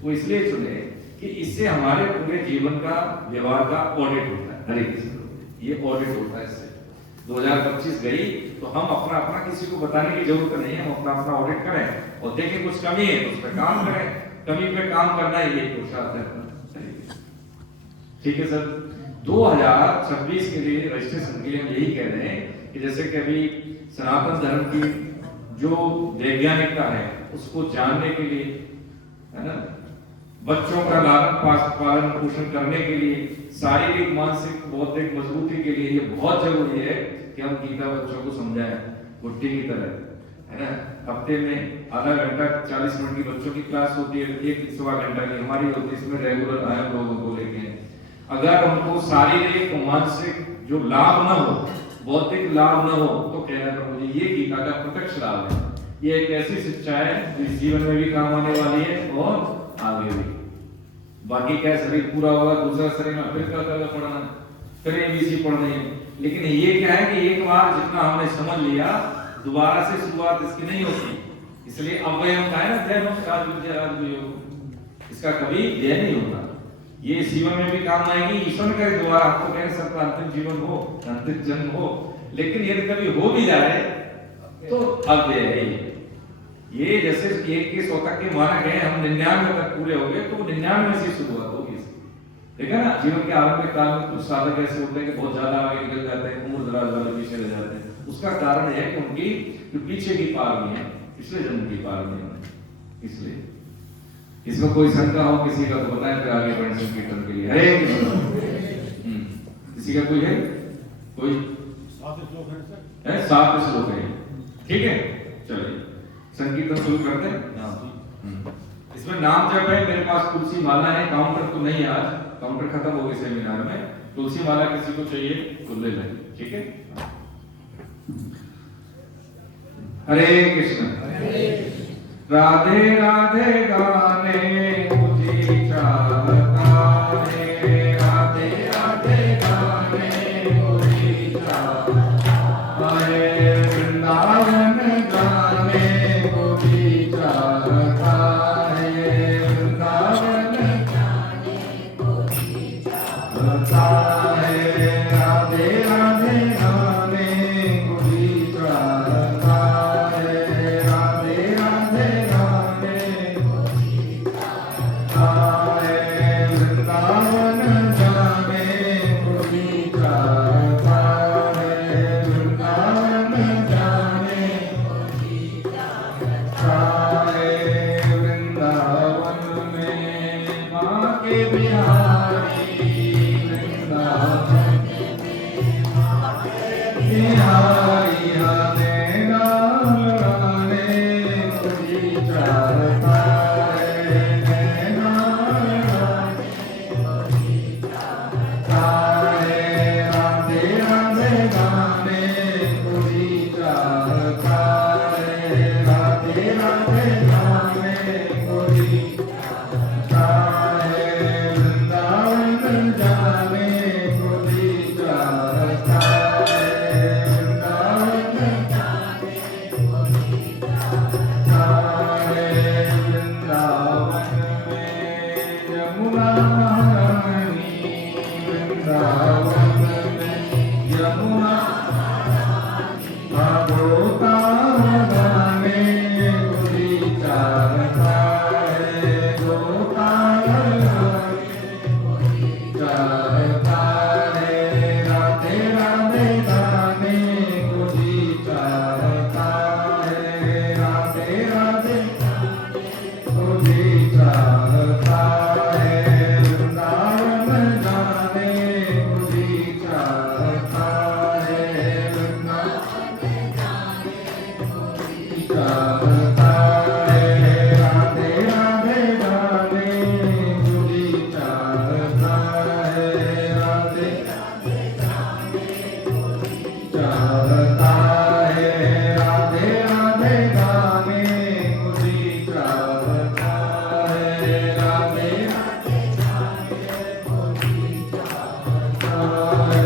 वो इसलिए चुने कि इससे हमारे पूरे जीवन का व्यवहार का ऑडिट होता है। हरे कृष्ण, ये ऑडिट होता है। इससे 2025 गई तो हम अपना किसी को बताने की जरूरत नहीं है, हम अपना ऑडिट करें और देखें कुछ कमी है तो उस पर काम करें। कमी पे काम करना ही ये पुरुषार्थ है। ठीक है सर। 2026 के लिए रजिस्ट्रेशन के लिए हम यही कह रहे हैं कि जैसे कि अभी सनातन धर्म की जो वैज्ञानिकता है उसको जानने के लिए, है ना, बच्चों का लालन पालन पोषण करने के लिए, शारीरिक मानसिक बौद्धिक मजबूती के लिए ये बहुत जरूरी है कि हम गीता बच्चों को समझाएं गुट्टी की तरह, है ना। हफ्ते में आधा घंटा 40 मिनट की बच्चों की क्लास होती है, 1-1.25 घंटा की हमारी होती है। इसमें रेगुलर आए लोगों को लेके अगर हमको शारीरिक मानसिक जो लाभ न हो, बौद्धिक लाभ न हो, तो कहना था मुझे ये गीता का प्रत्यक्ष लाभ है। ये एक ऐसी शिक्षा है जो जीवन में भी काम आने वाली है और आगे भी। बाकी क्या शरीर पूरा होगा, दूसरा शरीर में फिर क्या पढ़ना, फिर एबीसी पढ़नी है। लेकिन ये क्या है कि एक बार जितना हमने समझ लिया दोबारा से शुरुआत इसकी नहीं होती। इसलिए अव्ययम का है ना, जय इसका कभी व्यय नहीं होता। ये जीवन में भी काम आएगी, ईश्वर करे दोबारा आपको कह सकता अंतिम जीवन हो, अंतिम जन्म हो, लेकिन यदि कभी हो भी जाए तो अव्यय है। ये जैसे 1 के 100 तक के मानक है, हम 99 तक पूरे हो गए तो 99 से शुरुआत होगी। देखा ना, जीवन के आरंभिक काल में कुछ साधक ऐसे होते हैं कि बहुत ज्यादा आगे निकल जाते हैं, उम्र दराज वाले पीछे रह जाते हैं। उसका कारण है कि उनकी जो पीछे की पारमी है, पिछले जन्म की पारमी है। इसलिए इसमें कोई शंका हो किसी का तो बताएं, फिर आगे बढ़े संकीर्तन के लिए। हरे कृष्ण। किसी का कोई है? कोई 7 श्लोक है, ठीक है। चलिए संकीर्तन शुरू करते हैं। इसमें नाम जप है, मेरे पास तुलसी माला है, काउंटर तो नहीं है आज, काउंटर खत्म हो गए सेमिनार में। तुलसी माला किसी को चाहिए तो ले लें, ठीक है। हरे कृष्ण। राधे राधे गाने मुझे चाहता है, राधे राधे गाने मुझे चाहता है, वृंदावन गाने मुझे चाहता है, वृंदावन गाने मुझे चाहता है, राधे राधे गाने मुझे चाहता है, राधे राधे गाने मुझे चाहता है, वृंदावन जाने मुझे चाहता है, वृंदावन जाने मुझे चाहता है, वृंदावन में माँ के बिहारी, वृंदावन में माँ के बिहारी आने नाम गाने मुझे चाहता है, नाम गाने मुझे चाहता है, राधे राधे गाने मुझे चाहता है, राधे राधे गाने मुझे चाहता है, वृंदावन जाने मुझे चाहता है, वृंदावन जाने मुझे चाहता है, वृंदावन में यमुना रानी, वृंदावन में यमुना गोता गाने मुझे चाहता है, गोता गाने मुझे चाहता है, राधे राधे गाने मुझे चाहता है, राधे राधे गाने मुझे चाहता है, वृंदावन जाने मुझे चाहता है, वृंदावन जाने मुझे चाहता है, राधे राधे गाने मुझे चाहता है, राधे राधे गाने मुझे चाहता है, राधे राधे गाने मुझे चाहता है, राधे राधे गाने मुझे चाहता है,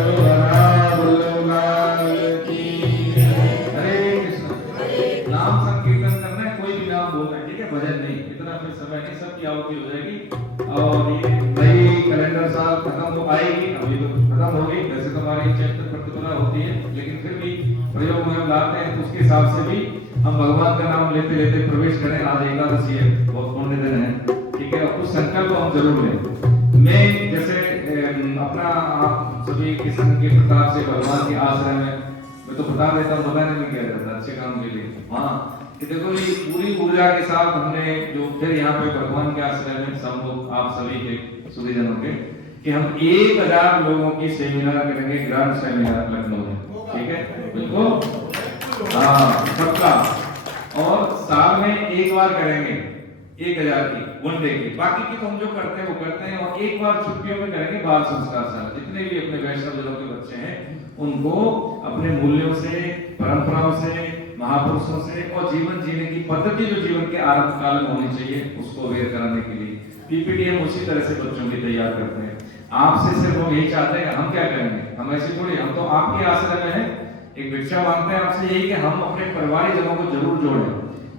बोलो लाल की जय। हरे कृष्ण। नाम संकीर्तन करना है, कोई भी नाम बोलना है, ठीक है, भजन नहीं, इतना फिर समय नहीं, सबकी आहुति हो जाएगी। और ये नई कैलेंडर साल खत्म हो आएगी, अभी तो खत्म हो गई, वैसे तो हमारी चैत्र प्रतिपदा होती है, लेकिन फिर भी प्रयोग में हम लाते हैं, तो उसके हिसाब से भी हम भगवान का नाम लेते लेते प्रवेश करें। आज एकादशी है, बहुत पुण्य दिन है, ठीक है। और कुछ संकल्प हम जरूर लें। मैं जैसे अपना आप सभी के संग के प्रताप से भगवान के आश्रय में, मैं तो बता देता हूँ, बताने में क्या रहता, अच्छे काम के लिए। हाँ, कि देखो ये पूरी ऊर्जा के साथ हमने जो फिर यहाँ पे भगवान के आश्रय में सब लोग, आप सभी के सुधीजनों के, कि हम 1000 लोगों की सेमिनार करेंगे, ग्रांड सेमिनार लखनऊ में, ठीक है, बिल्कुल, हाँ पक्का। और साल में एक बार करेंगे 1000 की, वन डे की, बाकी की तो हम जो करते हैं वो करते हैं। और एक बार छुट्टियों में करेंगे बाल संस्कार शाला, जितने भी अपने वैष्णव जनों के बच्चे हैं उनको अपने मूल्यों से, परंपराओं से, महापुरुषों से और जीवन जीने की पद्धति जो जीवन के आरंभ काल में होनी चाहिए उसको अवेयर कराने के लिए पीपीटी हम उसी तरह से बच्चों की तैयार करते हैं। आपसे सिर्फ हम यही चाहते हैं, हम क्या करेंगे, हम ऐसे थोड़ी, हम तो आपके आश्रय में हैं, एक भिक्षा मांगते हैं आपसे यही कि हम अपने परिवारिक जनों को जरूर जोड़ें,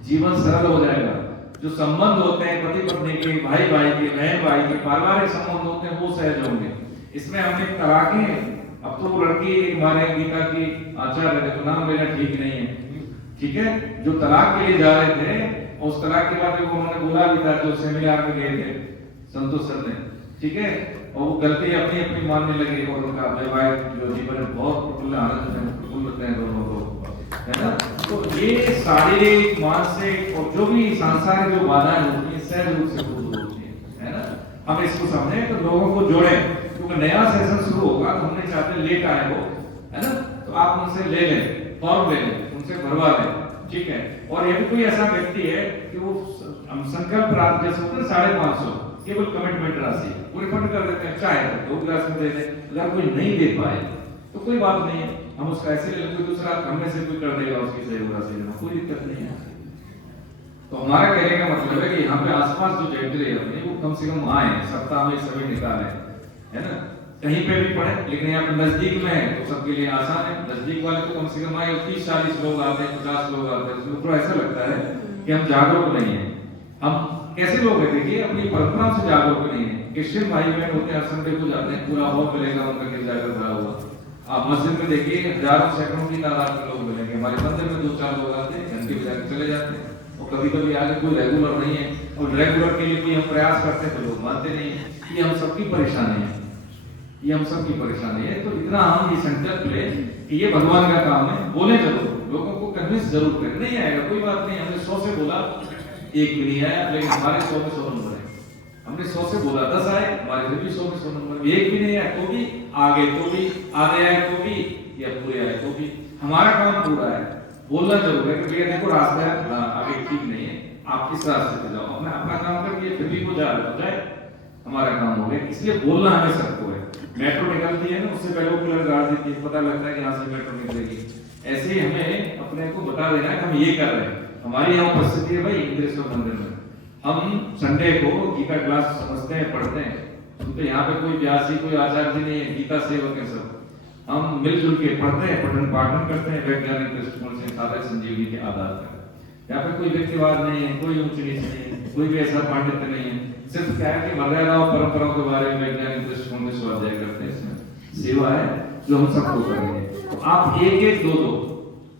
जीवन सरल हो जाएगा। जो संबंध होते हैं पति पत्नी के, भाई भाई के, बहन भाई के, पारिवारिक संबंध होते हैं वो सहज होंगे। इसमें हमने तलाकें, अब तो लड़की हमारे गीता की आचार्य है, तो नाम लेना ठीक नहीं है, ठीक है, जो तलाक के लिए जा रहे थे और उस तलाक के बाद उन्होंने बोला भी था, जो सेमिनार में गए थे संतोष सर ने, ठीक है, और वो गलती अपनी अपनी मानने लगे और उनका वैवाहिक जो जीवन है बहुत प्रफुल्ल आनंद में प्रफुल्ल हैं दोनों लोग, है ना। तो ये शारीरिक मानसिक और जो भी सांसारिक जो बाधाएं होती है सहज रूप से दूर होती है ना। हम इसको समझे तो लोगों को जोड़े, क्योंकि नया सेशन शुरू होगा तो हमने चाहते लेट आए वो, है ना। तो आप उनसे ले लें, फॉर्म ले लें, उनसे भरवा लें, ठीक है। और यदि कोई ऐसा व्यक्ति है कि वो हम संकल्प रात जैसे होता है 550 केवल कमिटमेंट राशि वो रिफंड कर देते हैं, चाहे 2 गिलास में दे दें। अगर कोई नहीं दे पाए तो कोई बात नहीं है, हम उसका ऐसे ले लें, कोई दूसरा हम में से कोई कर देगा उसकी सहयोग राशि देना, कोई दिक्कत नहीं है। तो हमारा कहने का मतलब है कि यहाँ पे आसपास जो जयंती है अपनी वो कम से कम आए, सप्ताह में समय निकालें, है ना। कहीं पे भी पढ़े, लेकिन यहाँ पे नजदीक में है तो सबके लिए आसान है। नजदीक वाले तो कम से कम आए 30-40 लोग आते हैं, 50 लोग आते हैं, उसमें थोड़ा ऐसा लगता है कि हम जागरूक नहीं है। हम कैसे लोग हैं, देखिए अपनी परंपरा से जागरूक नहीं है। क्रिश्चियन भाई बहन होते हैं, संडे को जाते हैं, पूरा हॉल मिलेगा उनका गिरजाघर भरा हुआ। आप मस्जिद में देखिए हजारों सैकड़ों की तादाद में लोग मिलेंगे। हमारे मंदिर में 2-4 लोग आते हैं, घंटे बजा के चले जाते हैं। और कभी कभी आगे कोई रेगुलर नहीं है, और रेगुलर के लिए भी हम प्रयास करते हैं तो लोग मानते नहीं है। ये हम सबकी परेशानी है, ये हम सबकी परेशानी है। तो इतना हम ये संकल्प ले कि ये भगवान का काम है, बोले जरूर, लोगों को कन्विंस जरूर करें। नहीं आएगा कोई बात नहीं, हमने 100 से बोला 1 भी नहीं आया, लेकिन हमारे 100 में 100 नंबर है। हमने 100 से बोला 10 आए, हमारे फिर भी 100 में 100 नंबर। 1 भी नहीं आया तो भी, आगे तो भी, आधे आए तो भी, या पूरे आए तो भी, हमारा काम पूरा है। बोलना जरूर है कि भैया देखो रास्ता है आगे ठीक नहीं है, आप किस रास्ते पे जाओ, हमने अपना काम करके फिर भी वो जा जाए, हमारा काम हो गया। इसलिए बोलना हमें सबको है। मेट्रो निकलती है ना, उससे पहले वो कलर गाड़ देती है, पता लगता है कि यहाँ से मेट्रो निकलेगी। ऐसे ही हमें अपने को बता देना है कि हम ये कर रहे हैं। हमारी यहाँ उपस्थिति है भाई इंद्रेश्वर मंदिर में, हम संडे को गीता क्लास समझते हैं, पढ़ते हैं। तो यहाँ पे कोई व्यासी कोई आचार्य जी नहीं है, गीता सेवक है सब। हम मिलजुल के पढ़ते हैं, पठन पाठन करते हैं वैज्ञानिक दृष्टिकोण से, साधक संजीवनी के आधार पर। यहाँ पे कोई व्यक्तिवाद नहीं है, कोई ऊंच नीच नहीं है, कोई भी ऐसा पांडित्य नहीं है। सिर्फ क्या है कि मर्यादा और परंपराओं के बारे में वैज्ञानिक दृष्टिकोण से स्वाध्याय करते हैं। इसमें सेवा है जो हम सबको करेंगे। तो आप 1-1, 2-2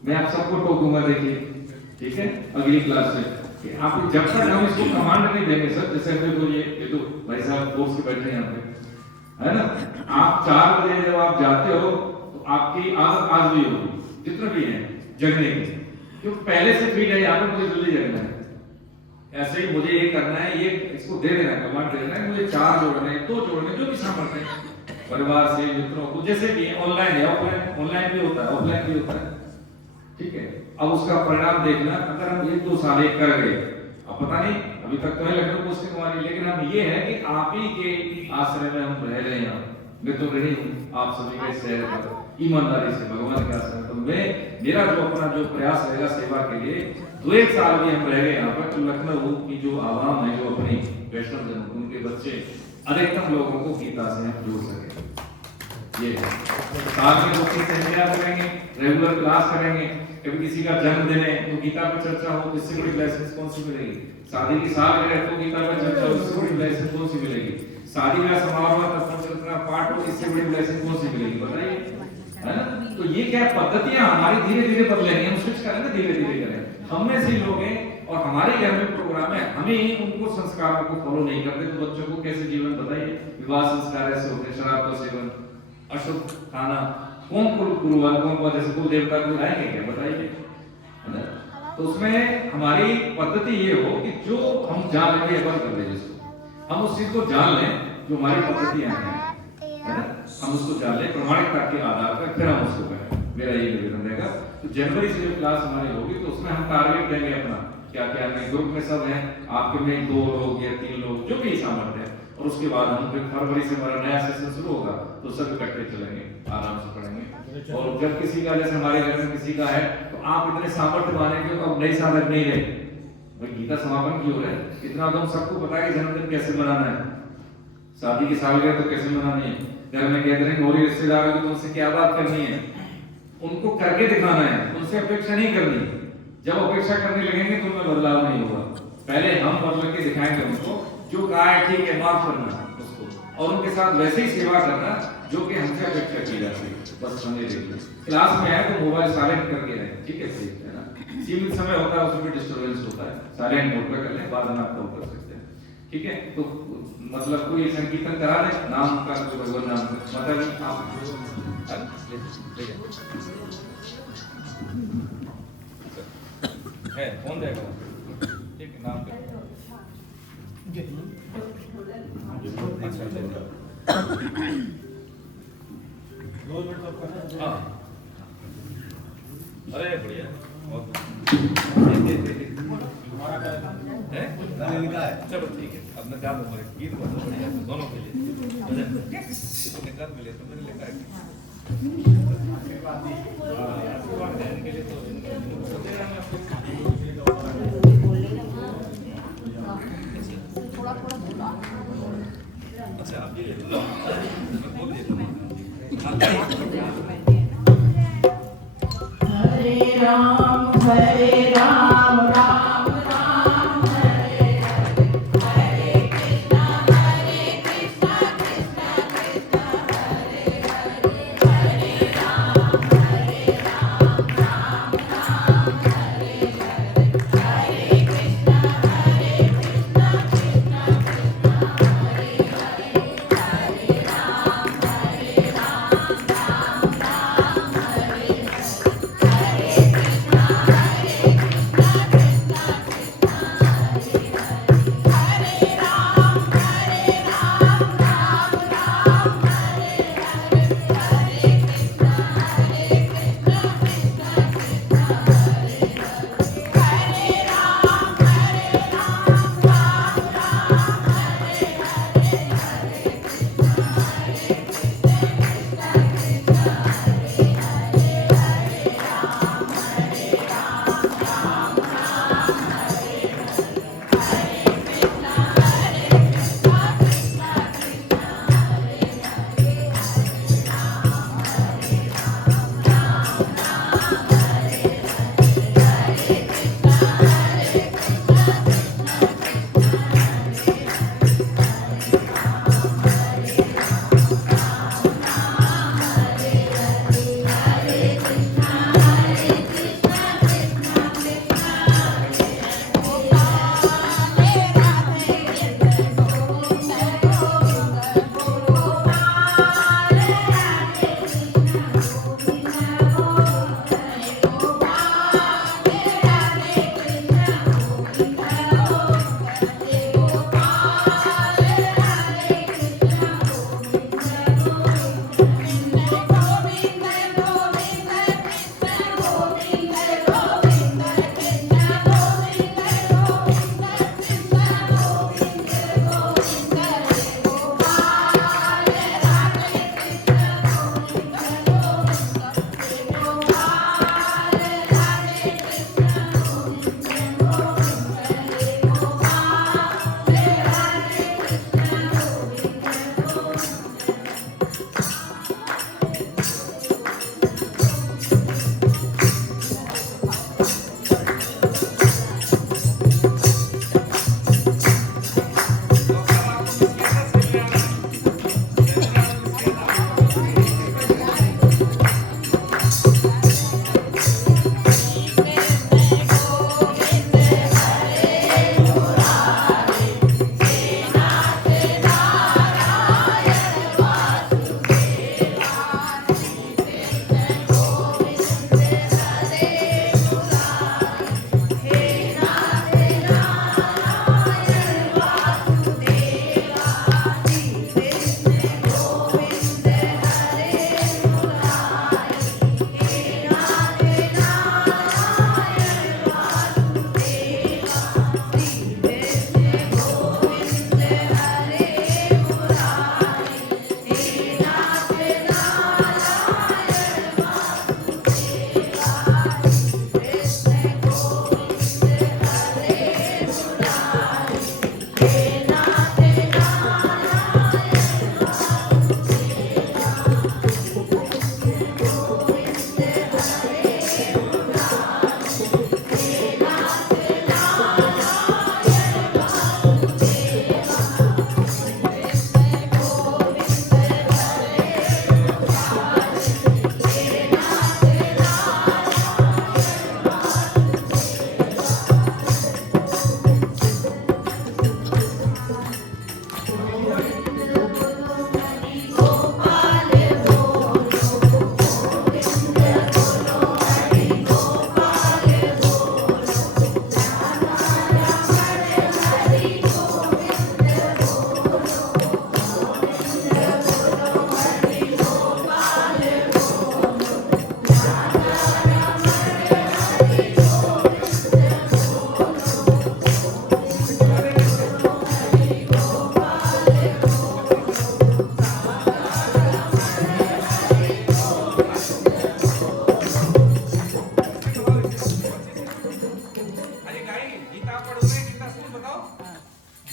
मैं आप सबको टोकूंगा, देखिए ठीक है, अगली क्लास से कि आप जब तक हम इसको कमांड नहीं देंगे सर, जैसे कोई ये तो भाई साहब कोर्स के बैठे हैं यहाँ पे, है ना। आप 4 बजे जब आप जाते हो तो आपकी आदत आज भी होगी, जितना भी है जगने की, क्योंकि पहले से फीड है यहाँ पे, मुझे जल्दी जगना है। ऐसे ही मुझे ये करना है, ये इसको दे देना है, कमांड दे देना है, मुझे 4 जोड़ने हैं, 2 जोड़ने, जो भी सामर्थ्य है परिवार से, मित्रों को, जैसे भी ऑनलाइन है, ऑफलाइन, ऑनलाइन भी होता है, ऑफलाइन भी होता है, ठीक है। अब उसका परिणाम देखना, अगर हम 1-2 साल एक कर गए, अब पता नहीं अभी तक तो है लखनऊ पोस्टिंग हमारी, लेकिन हम ये है कि आप ही के आश्रय में हम रह रहे हैं। मैं तो रही हूँ आप सभी के शहर पर ईमानदारी से भगवान के आश्रय में। तो मैं मेरा जो अपना जो प्रयास रहेगा सेवा के लिए, 2-1 साल भी हम रह गए यहाँ पर, तो लखनऊ की जो आवाम है, जो अपनी वैष्णव जन, उनके बच्चे, अधिकतम लोगों को गीता से हम जोड़ सके। ये साल में 2-3 सेमिनार करेंगे, रेगुलर क्लास करेंगे। कभी किसी का जन्मदिन है तो गीता पर चर्चा हो, इससे बड़ी ब्लेसिंग्स कौन सी मिलेगी। शादी की सालगिरह तो गीता पर चर्चा हो, इससे बड़ी ब्लेसिंग कौन सी मिलेगी। शादी का समारोह तत्वचरित्र पाठ हो, इससे बड़ी ब्लेसिंग कौन सी मिलेगी, बताइए, है ना। तो ये क्या पद्धतियां हमारी धीरे धीरे बदलेंगी, हम स्विच करें ना, धीरे धीरे करें। हम में से लोग हैं और हमारे घर में प्रोग्राम है, हमें उनको संस्कारों को फॉलो नहीं करते तो बच्चों को कैसे जीवन, बताइए। विवाह संस्कार ऐसे होते हैं, शराब का सेवन, अशुद्ध खाना, कौन गुरुवार कौन जैसे कुल देवता को आएंगे क्या, बताइए, है ना। तो उसमें हमारी पद्धति ये हो कि जो हम जान लेंगे बंद कर दें, जिसको हम उस चीज को जान लें जो हमारी पद्धतियां हैं, है ना, हम उसको जान लें प्रमाणिकता के आधार पर, फिर हम उसको करें। मेरा ये निवेदन रहेगा। तो जनवरी से जो क्लास हमारी होगी तो उसमें हम टारगेट देंगे अपना, क्या क्या है, ग्रुप में सब हैं, आपके में 2 लोग या 3 लोग, जो भी सामर्थ्य है। और उसके बाद हम फिर फरवरी से हमारा नया सेशन शुरू होगा, तो सब इकट्ठे चलेंगे, आराम से पढ़ेंगे। और जब किसी का, जैसे हमारे घर में किसी का है, तो आप इतने सामर्थ्य माने कि अब नई साधक नहीं रहे, भाई गीता समापन की हो रहा है, इतना तो हम सबको पता है कि जन्मदिन कैसे मनाना है, शादी की सालगिरह तो कैसे मनानी है, घर में गैदरिंग हो रही है, रिश्तेदारों की तो उनसे क्या बात करनी है, उनको करके दिखाना है, उनसे अपेक्षा नहीं करनी। जब अपेक्षा करने लगेंगे तो उनमें बदलाव नहीं होगा। पहले हम बदल के दिखाएंगे उनको, जो कहा है ठीक है माफ करना उसको, और उनके साथ वैसे ही सेवा करना जो कि हमसे अपेक्षा की जाती है। बस समझ लीजिए, क्लास में है तो मोबाइल साइलेंट करके रहे, ठीक है, सही है ना। सीमित समय होता है, उसमें डिस्टर्बेंस होता है, साइलेंट मोड पे कर लें, बाद में आप कॉल कर सकते हैं, ठीक है। तो मतलब कोई संकीर्तन करा दे नाम का तो भगवान नाम का माता जी आप है कौन देगा ठीक है नाम अच्छा अरे बढ़िया बहुत है चलो ठीक है अब मैं गाना बोले गीत गाना बढ़िया दोनों के लिए तुमने कर मिले तो मेरे लिए कर आशीर्वाद देने के लिए तो अच्छा आप ये मैं बोल देता हूँ हरे राम राम राम हरे हरे हरे कृष्णा कृष्णा कृष्णा हरे हरे हरे राम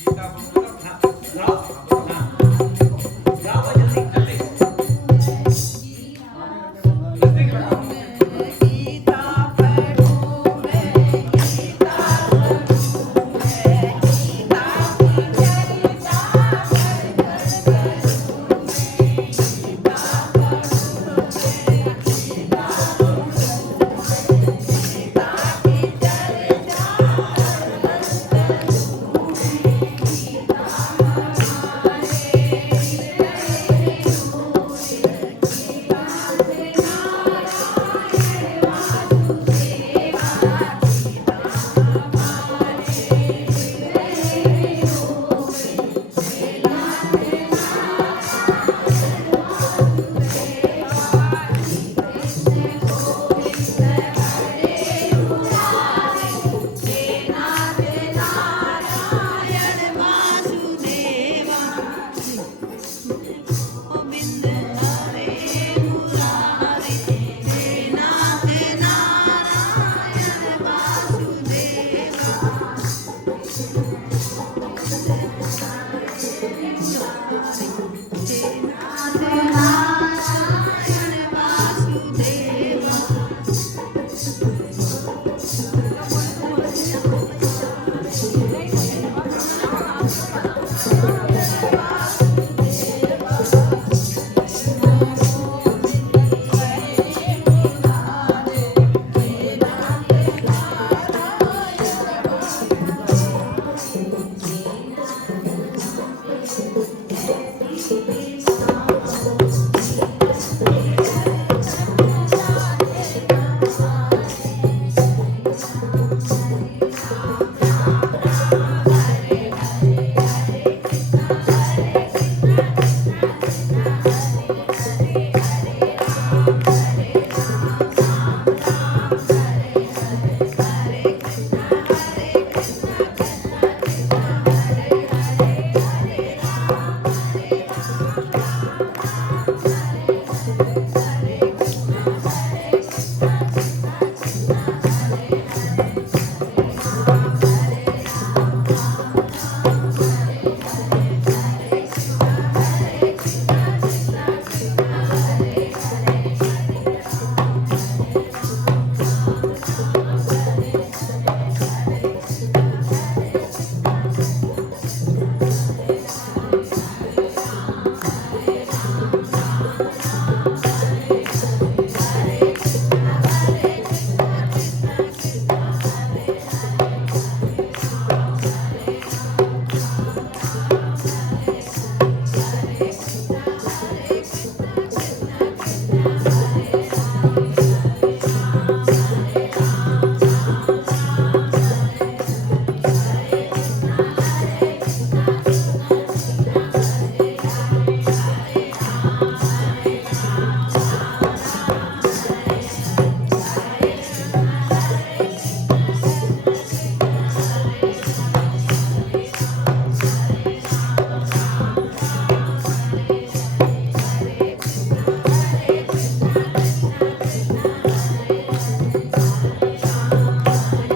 गीता पढ़ूं मैं गीता पढ़ूं मैं गीता की चर्चा कर कर करूं मैं गीता पढ़ूं मैं गीता पढ़ूं गीता की चर्चा कर कर करूं मैं गीता हमारे हृदय रूप गीता से नारायण वासुदेवा गीता हमारे हृदय रूप गीता से नारायण वासुदेवा कृष्ण गोविंद हरे मुरारे हे नाथ नारायण वासुदेवा गोविंद हरे मुरारे हे नाथ नारायण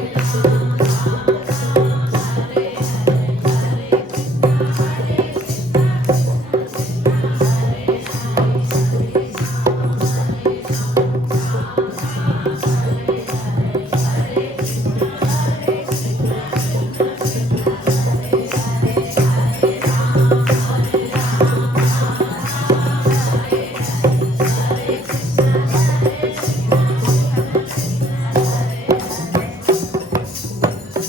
वासुदेवा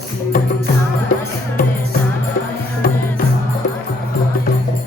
हे नाथ नारायण वासुदेवा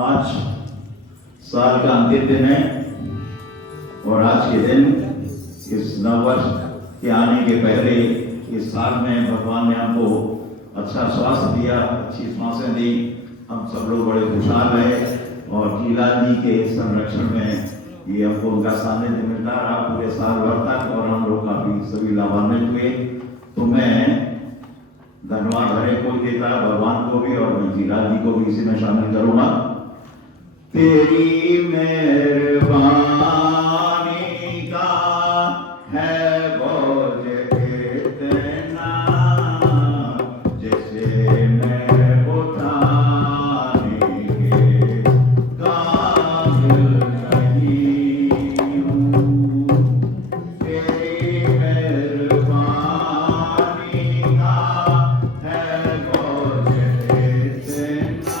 आज साल का अंतिम दिन है और आज के दिन इस नववर्ष के आने के पहले इस साल में भगवान ने हमको अच्छा स्वास्थ्य दिया, अच्छी सांसें दी, हम सब लोग बड़े खुशहाल रहे और जीलाल जी के संरक्षण में ये हमको उनका सानिध्य मिलता रहा पूरे साल भर तक और हम लोग काफी सभी लाभान्वित हुए। तो मैं धन्यवाद हर एक को देता भगवान को भी और मैं जीलाल जी को भी इसी में शामिल करूंगा। तेरी मेहरबानी का है बोझ इतना जैसे मैं उठाने के काबिल नहीं हूँ। तेरी मेहरबानी का है बोझ इतना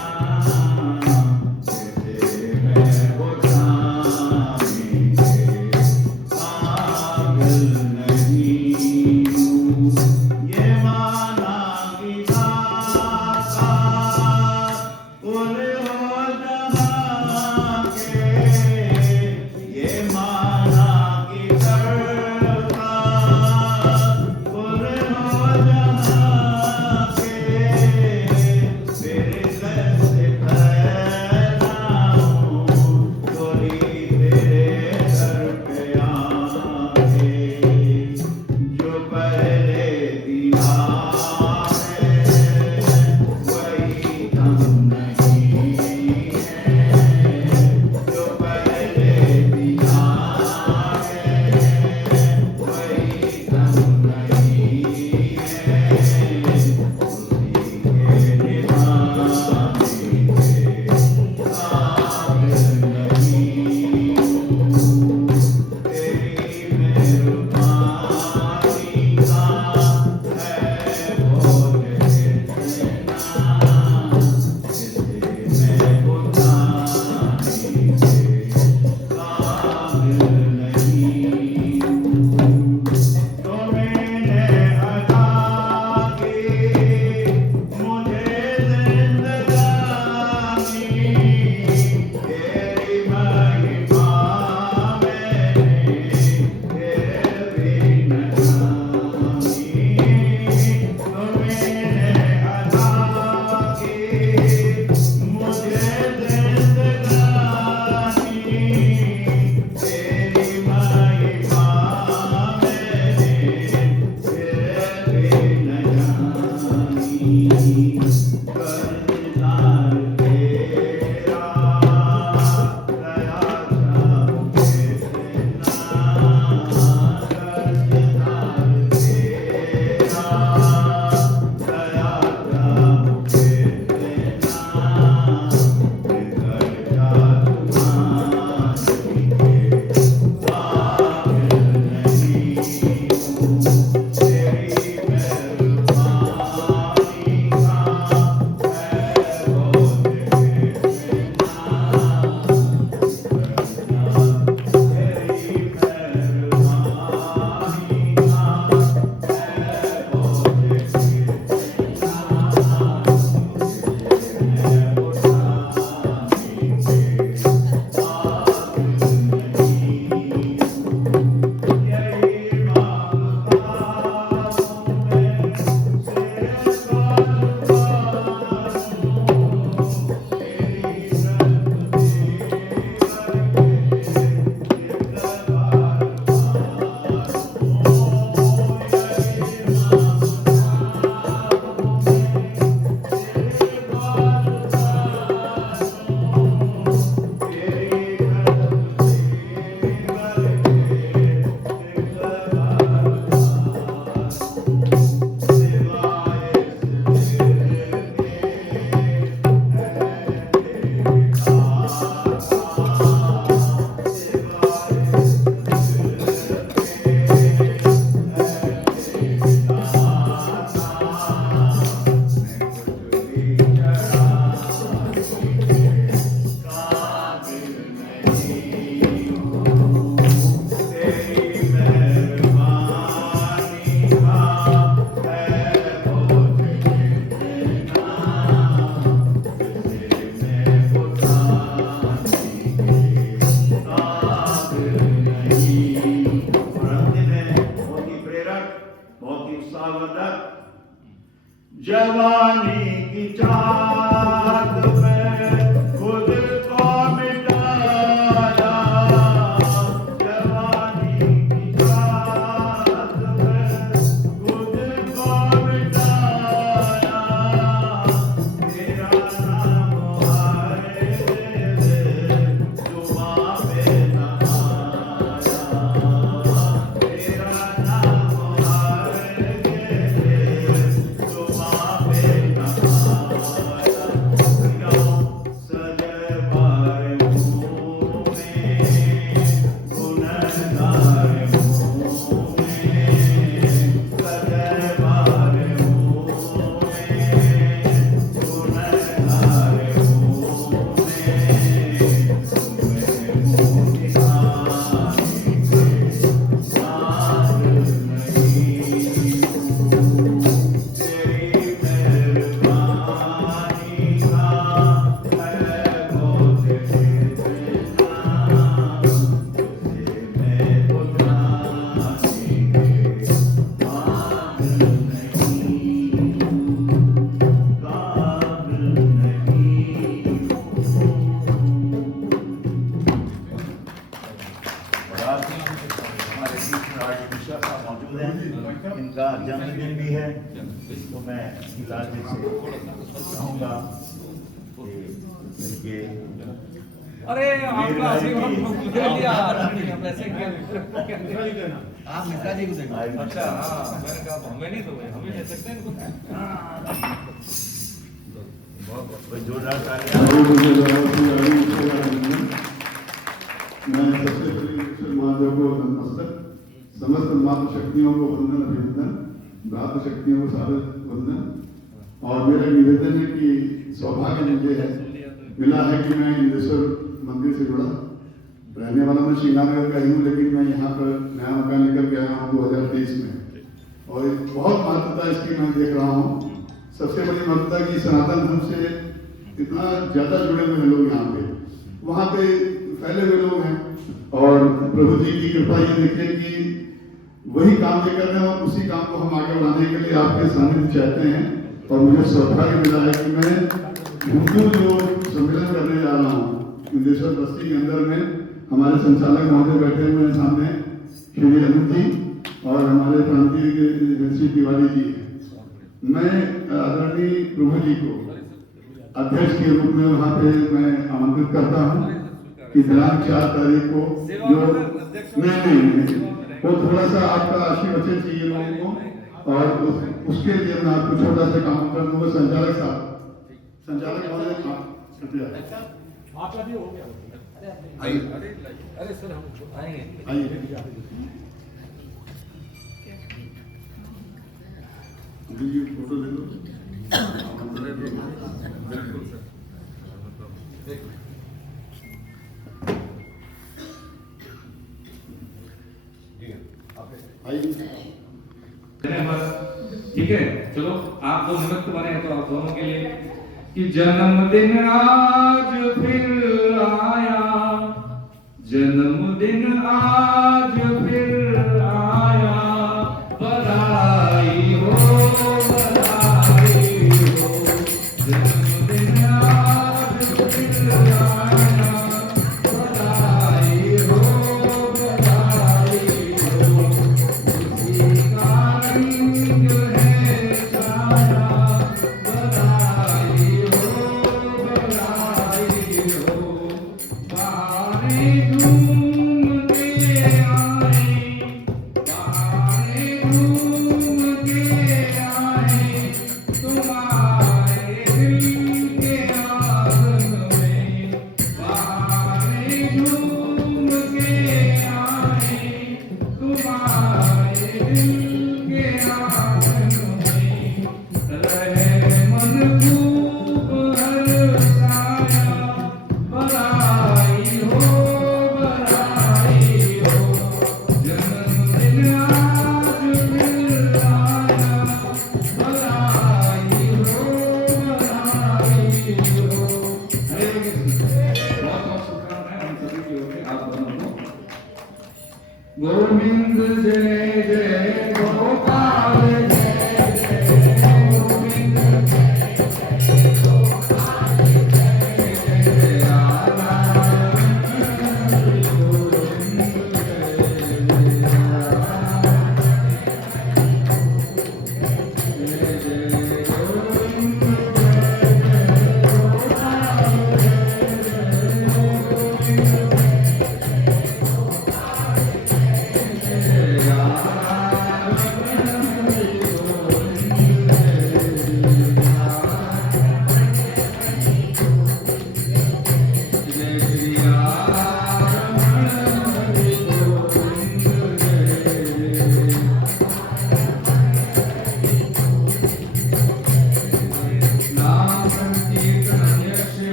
बहुत ही उत्साहवर्धक। जवानी की चाक में खुद को मिटाया, जवानी की चाक में खुद को मिटाया, तेरा नाम आए जुबां पे न आया, तेरा नाम आए जुबां पे न आया। क्यों सजे बारे मुँह में गुनहगार मुँह में, सजे बारे मुँह में गुनहगार मुँह में, तुम्हें मुँह दिखाएंगे सार नहीं हूँ, तेरी मेहरबानी का है बहुत इतना, तुझे मैं बुलाएंगे काबिल नहीं हूँ, काबिल नहीं और आज हमारे बीच में आज मिश्रा साहब मौजूद हैं, इनका जन्मदिन भी है, तो मैं फिलहाल जी से कहूँगा कि अरे आपका आशीर्वाद ले लिया पैसे आप मिश्रा जी को देंगे। अच्छा हाँ मैंने कहा हमें नहीं तो हम ही ले सकते हैं इनको। कोई जोरदार तालियां। मैं सबसे पहले ईश्वर महादेव को नतमस्तक, समस्त मातृ शक्तियों को वंदन अभिवंदन, भ्रातृ शक्तियों को सादर वंदन। और मेरा निवेदन है कि सौभाग्य मुझे है मिला है कि मैं इंदेश्वर मंदिर से जुड़ा। रहने वाला मैं श्रीनगर का ही हूँ, लेकिन मैं यहाँ पर नया मकान लेकर के आया हूँ 2023 में, और बहुत महत्वता इसकी मैं देख रहा हूँ। सबसे बड़ी महत्वता की सनातन धर्म से इतना ज्यादा जुड़े हुए हैं लोग यहाँ पे, वहाँ पे फैले हुए लोग हैं। और प्रभु जी की कृपा ये देखिए कि वही काम लेकर हैं और उसी काम को हम आगे बढ़ाने के लिए आपके सानिध्य चाहते हैं। और मुझे सौभाग्य मिला है कि मैं हिंदू जो सम्मेलन करने जा रहा हूँ इंदेश्वर बस्ती के अंदर में, हमारे संचालक महोदय बैठे हुए हैं सामने, श्री अनंत जी और हमारे प्रांतीय श्री तिवारी जी हैं। मैं आदरणीय प्रभु जी को अध्यक्ष के रूप में वहाँ पे मैं आमंत्रित करता हूँ कि दिनांक 4 तारीख को जो नहीं वो थोड़ा सा आपका आशीर्वचन चाहिए लोगों को, और उसके लिए मैं आपको छोटा सा काम कर दूंगा। संचालक साहब, संचालक महोदय आपका भी हो गया। आइए अरे सर हम आएंगे। आइए। जी फोटो ले लो। बिल्कुल सर। ठीक है, चलो आप दो निमित्त बने हैं तो आप दोनों के लिए कि जन्मदिन आज फिर आया, जन्मदिन आज फिर आया, बधाई हो जन्मदिन आज फिर आया, बधाई हो खुशी का रंग है छाया, बधाई हो बहारे झूम के आए, बहारे झूम के आए, तुम्हारे दिल के आंगन में, बहारे झूम के आए, तुम्हारे दिल के आंगन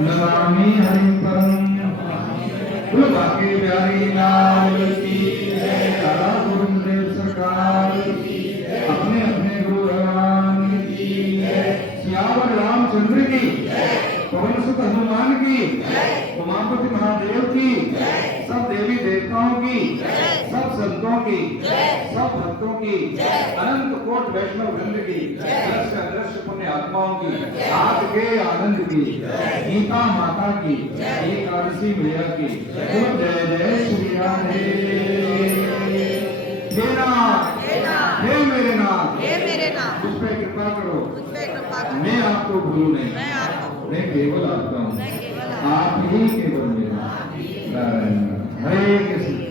नमामि हरिं परम बोलो बाकी प्यारी लाल की जय। दादा गुरुदेव सरकार की जय। अपने अपने गुरु भगवान की जय। सियावर रामचंद्र की जय। पवन सुत हनुमान की जय। उमापति महादेव की जय। सब देवी देवताओं की जय। सब संतों की जय। सब भक्तों की जय। अनंत कोट वैष्णव वृंद की जय। दृश्य अदृश्य पुण्य आत्माओं की आज के आनंद की जय। गीता माता की जय। एकादशी मैया की जय। जय जय श्री राधे। हे नाथ हे मेरे नाथ हे मेरे नाथ मुझ पे कृपा करो मुझ पे कृपा करो। मैं आपको भूलूं नहीं मैं आपको मैं केवल आपका हूँ मैं केवल आप ही केवल मेरा नारायण हरे कृष्ण।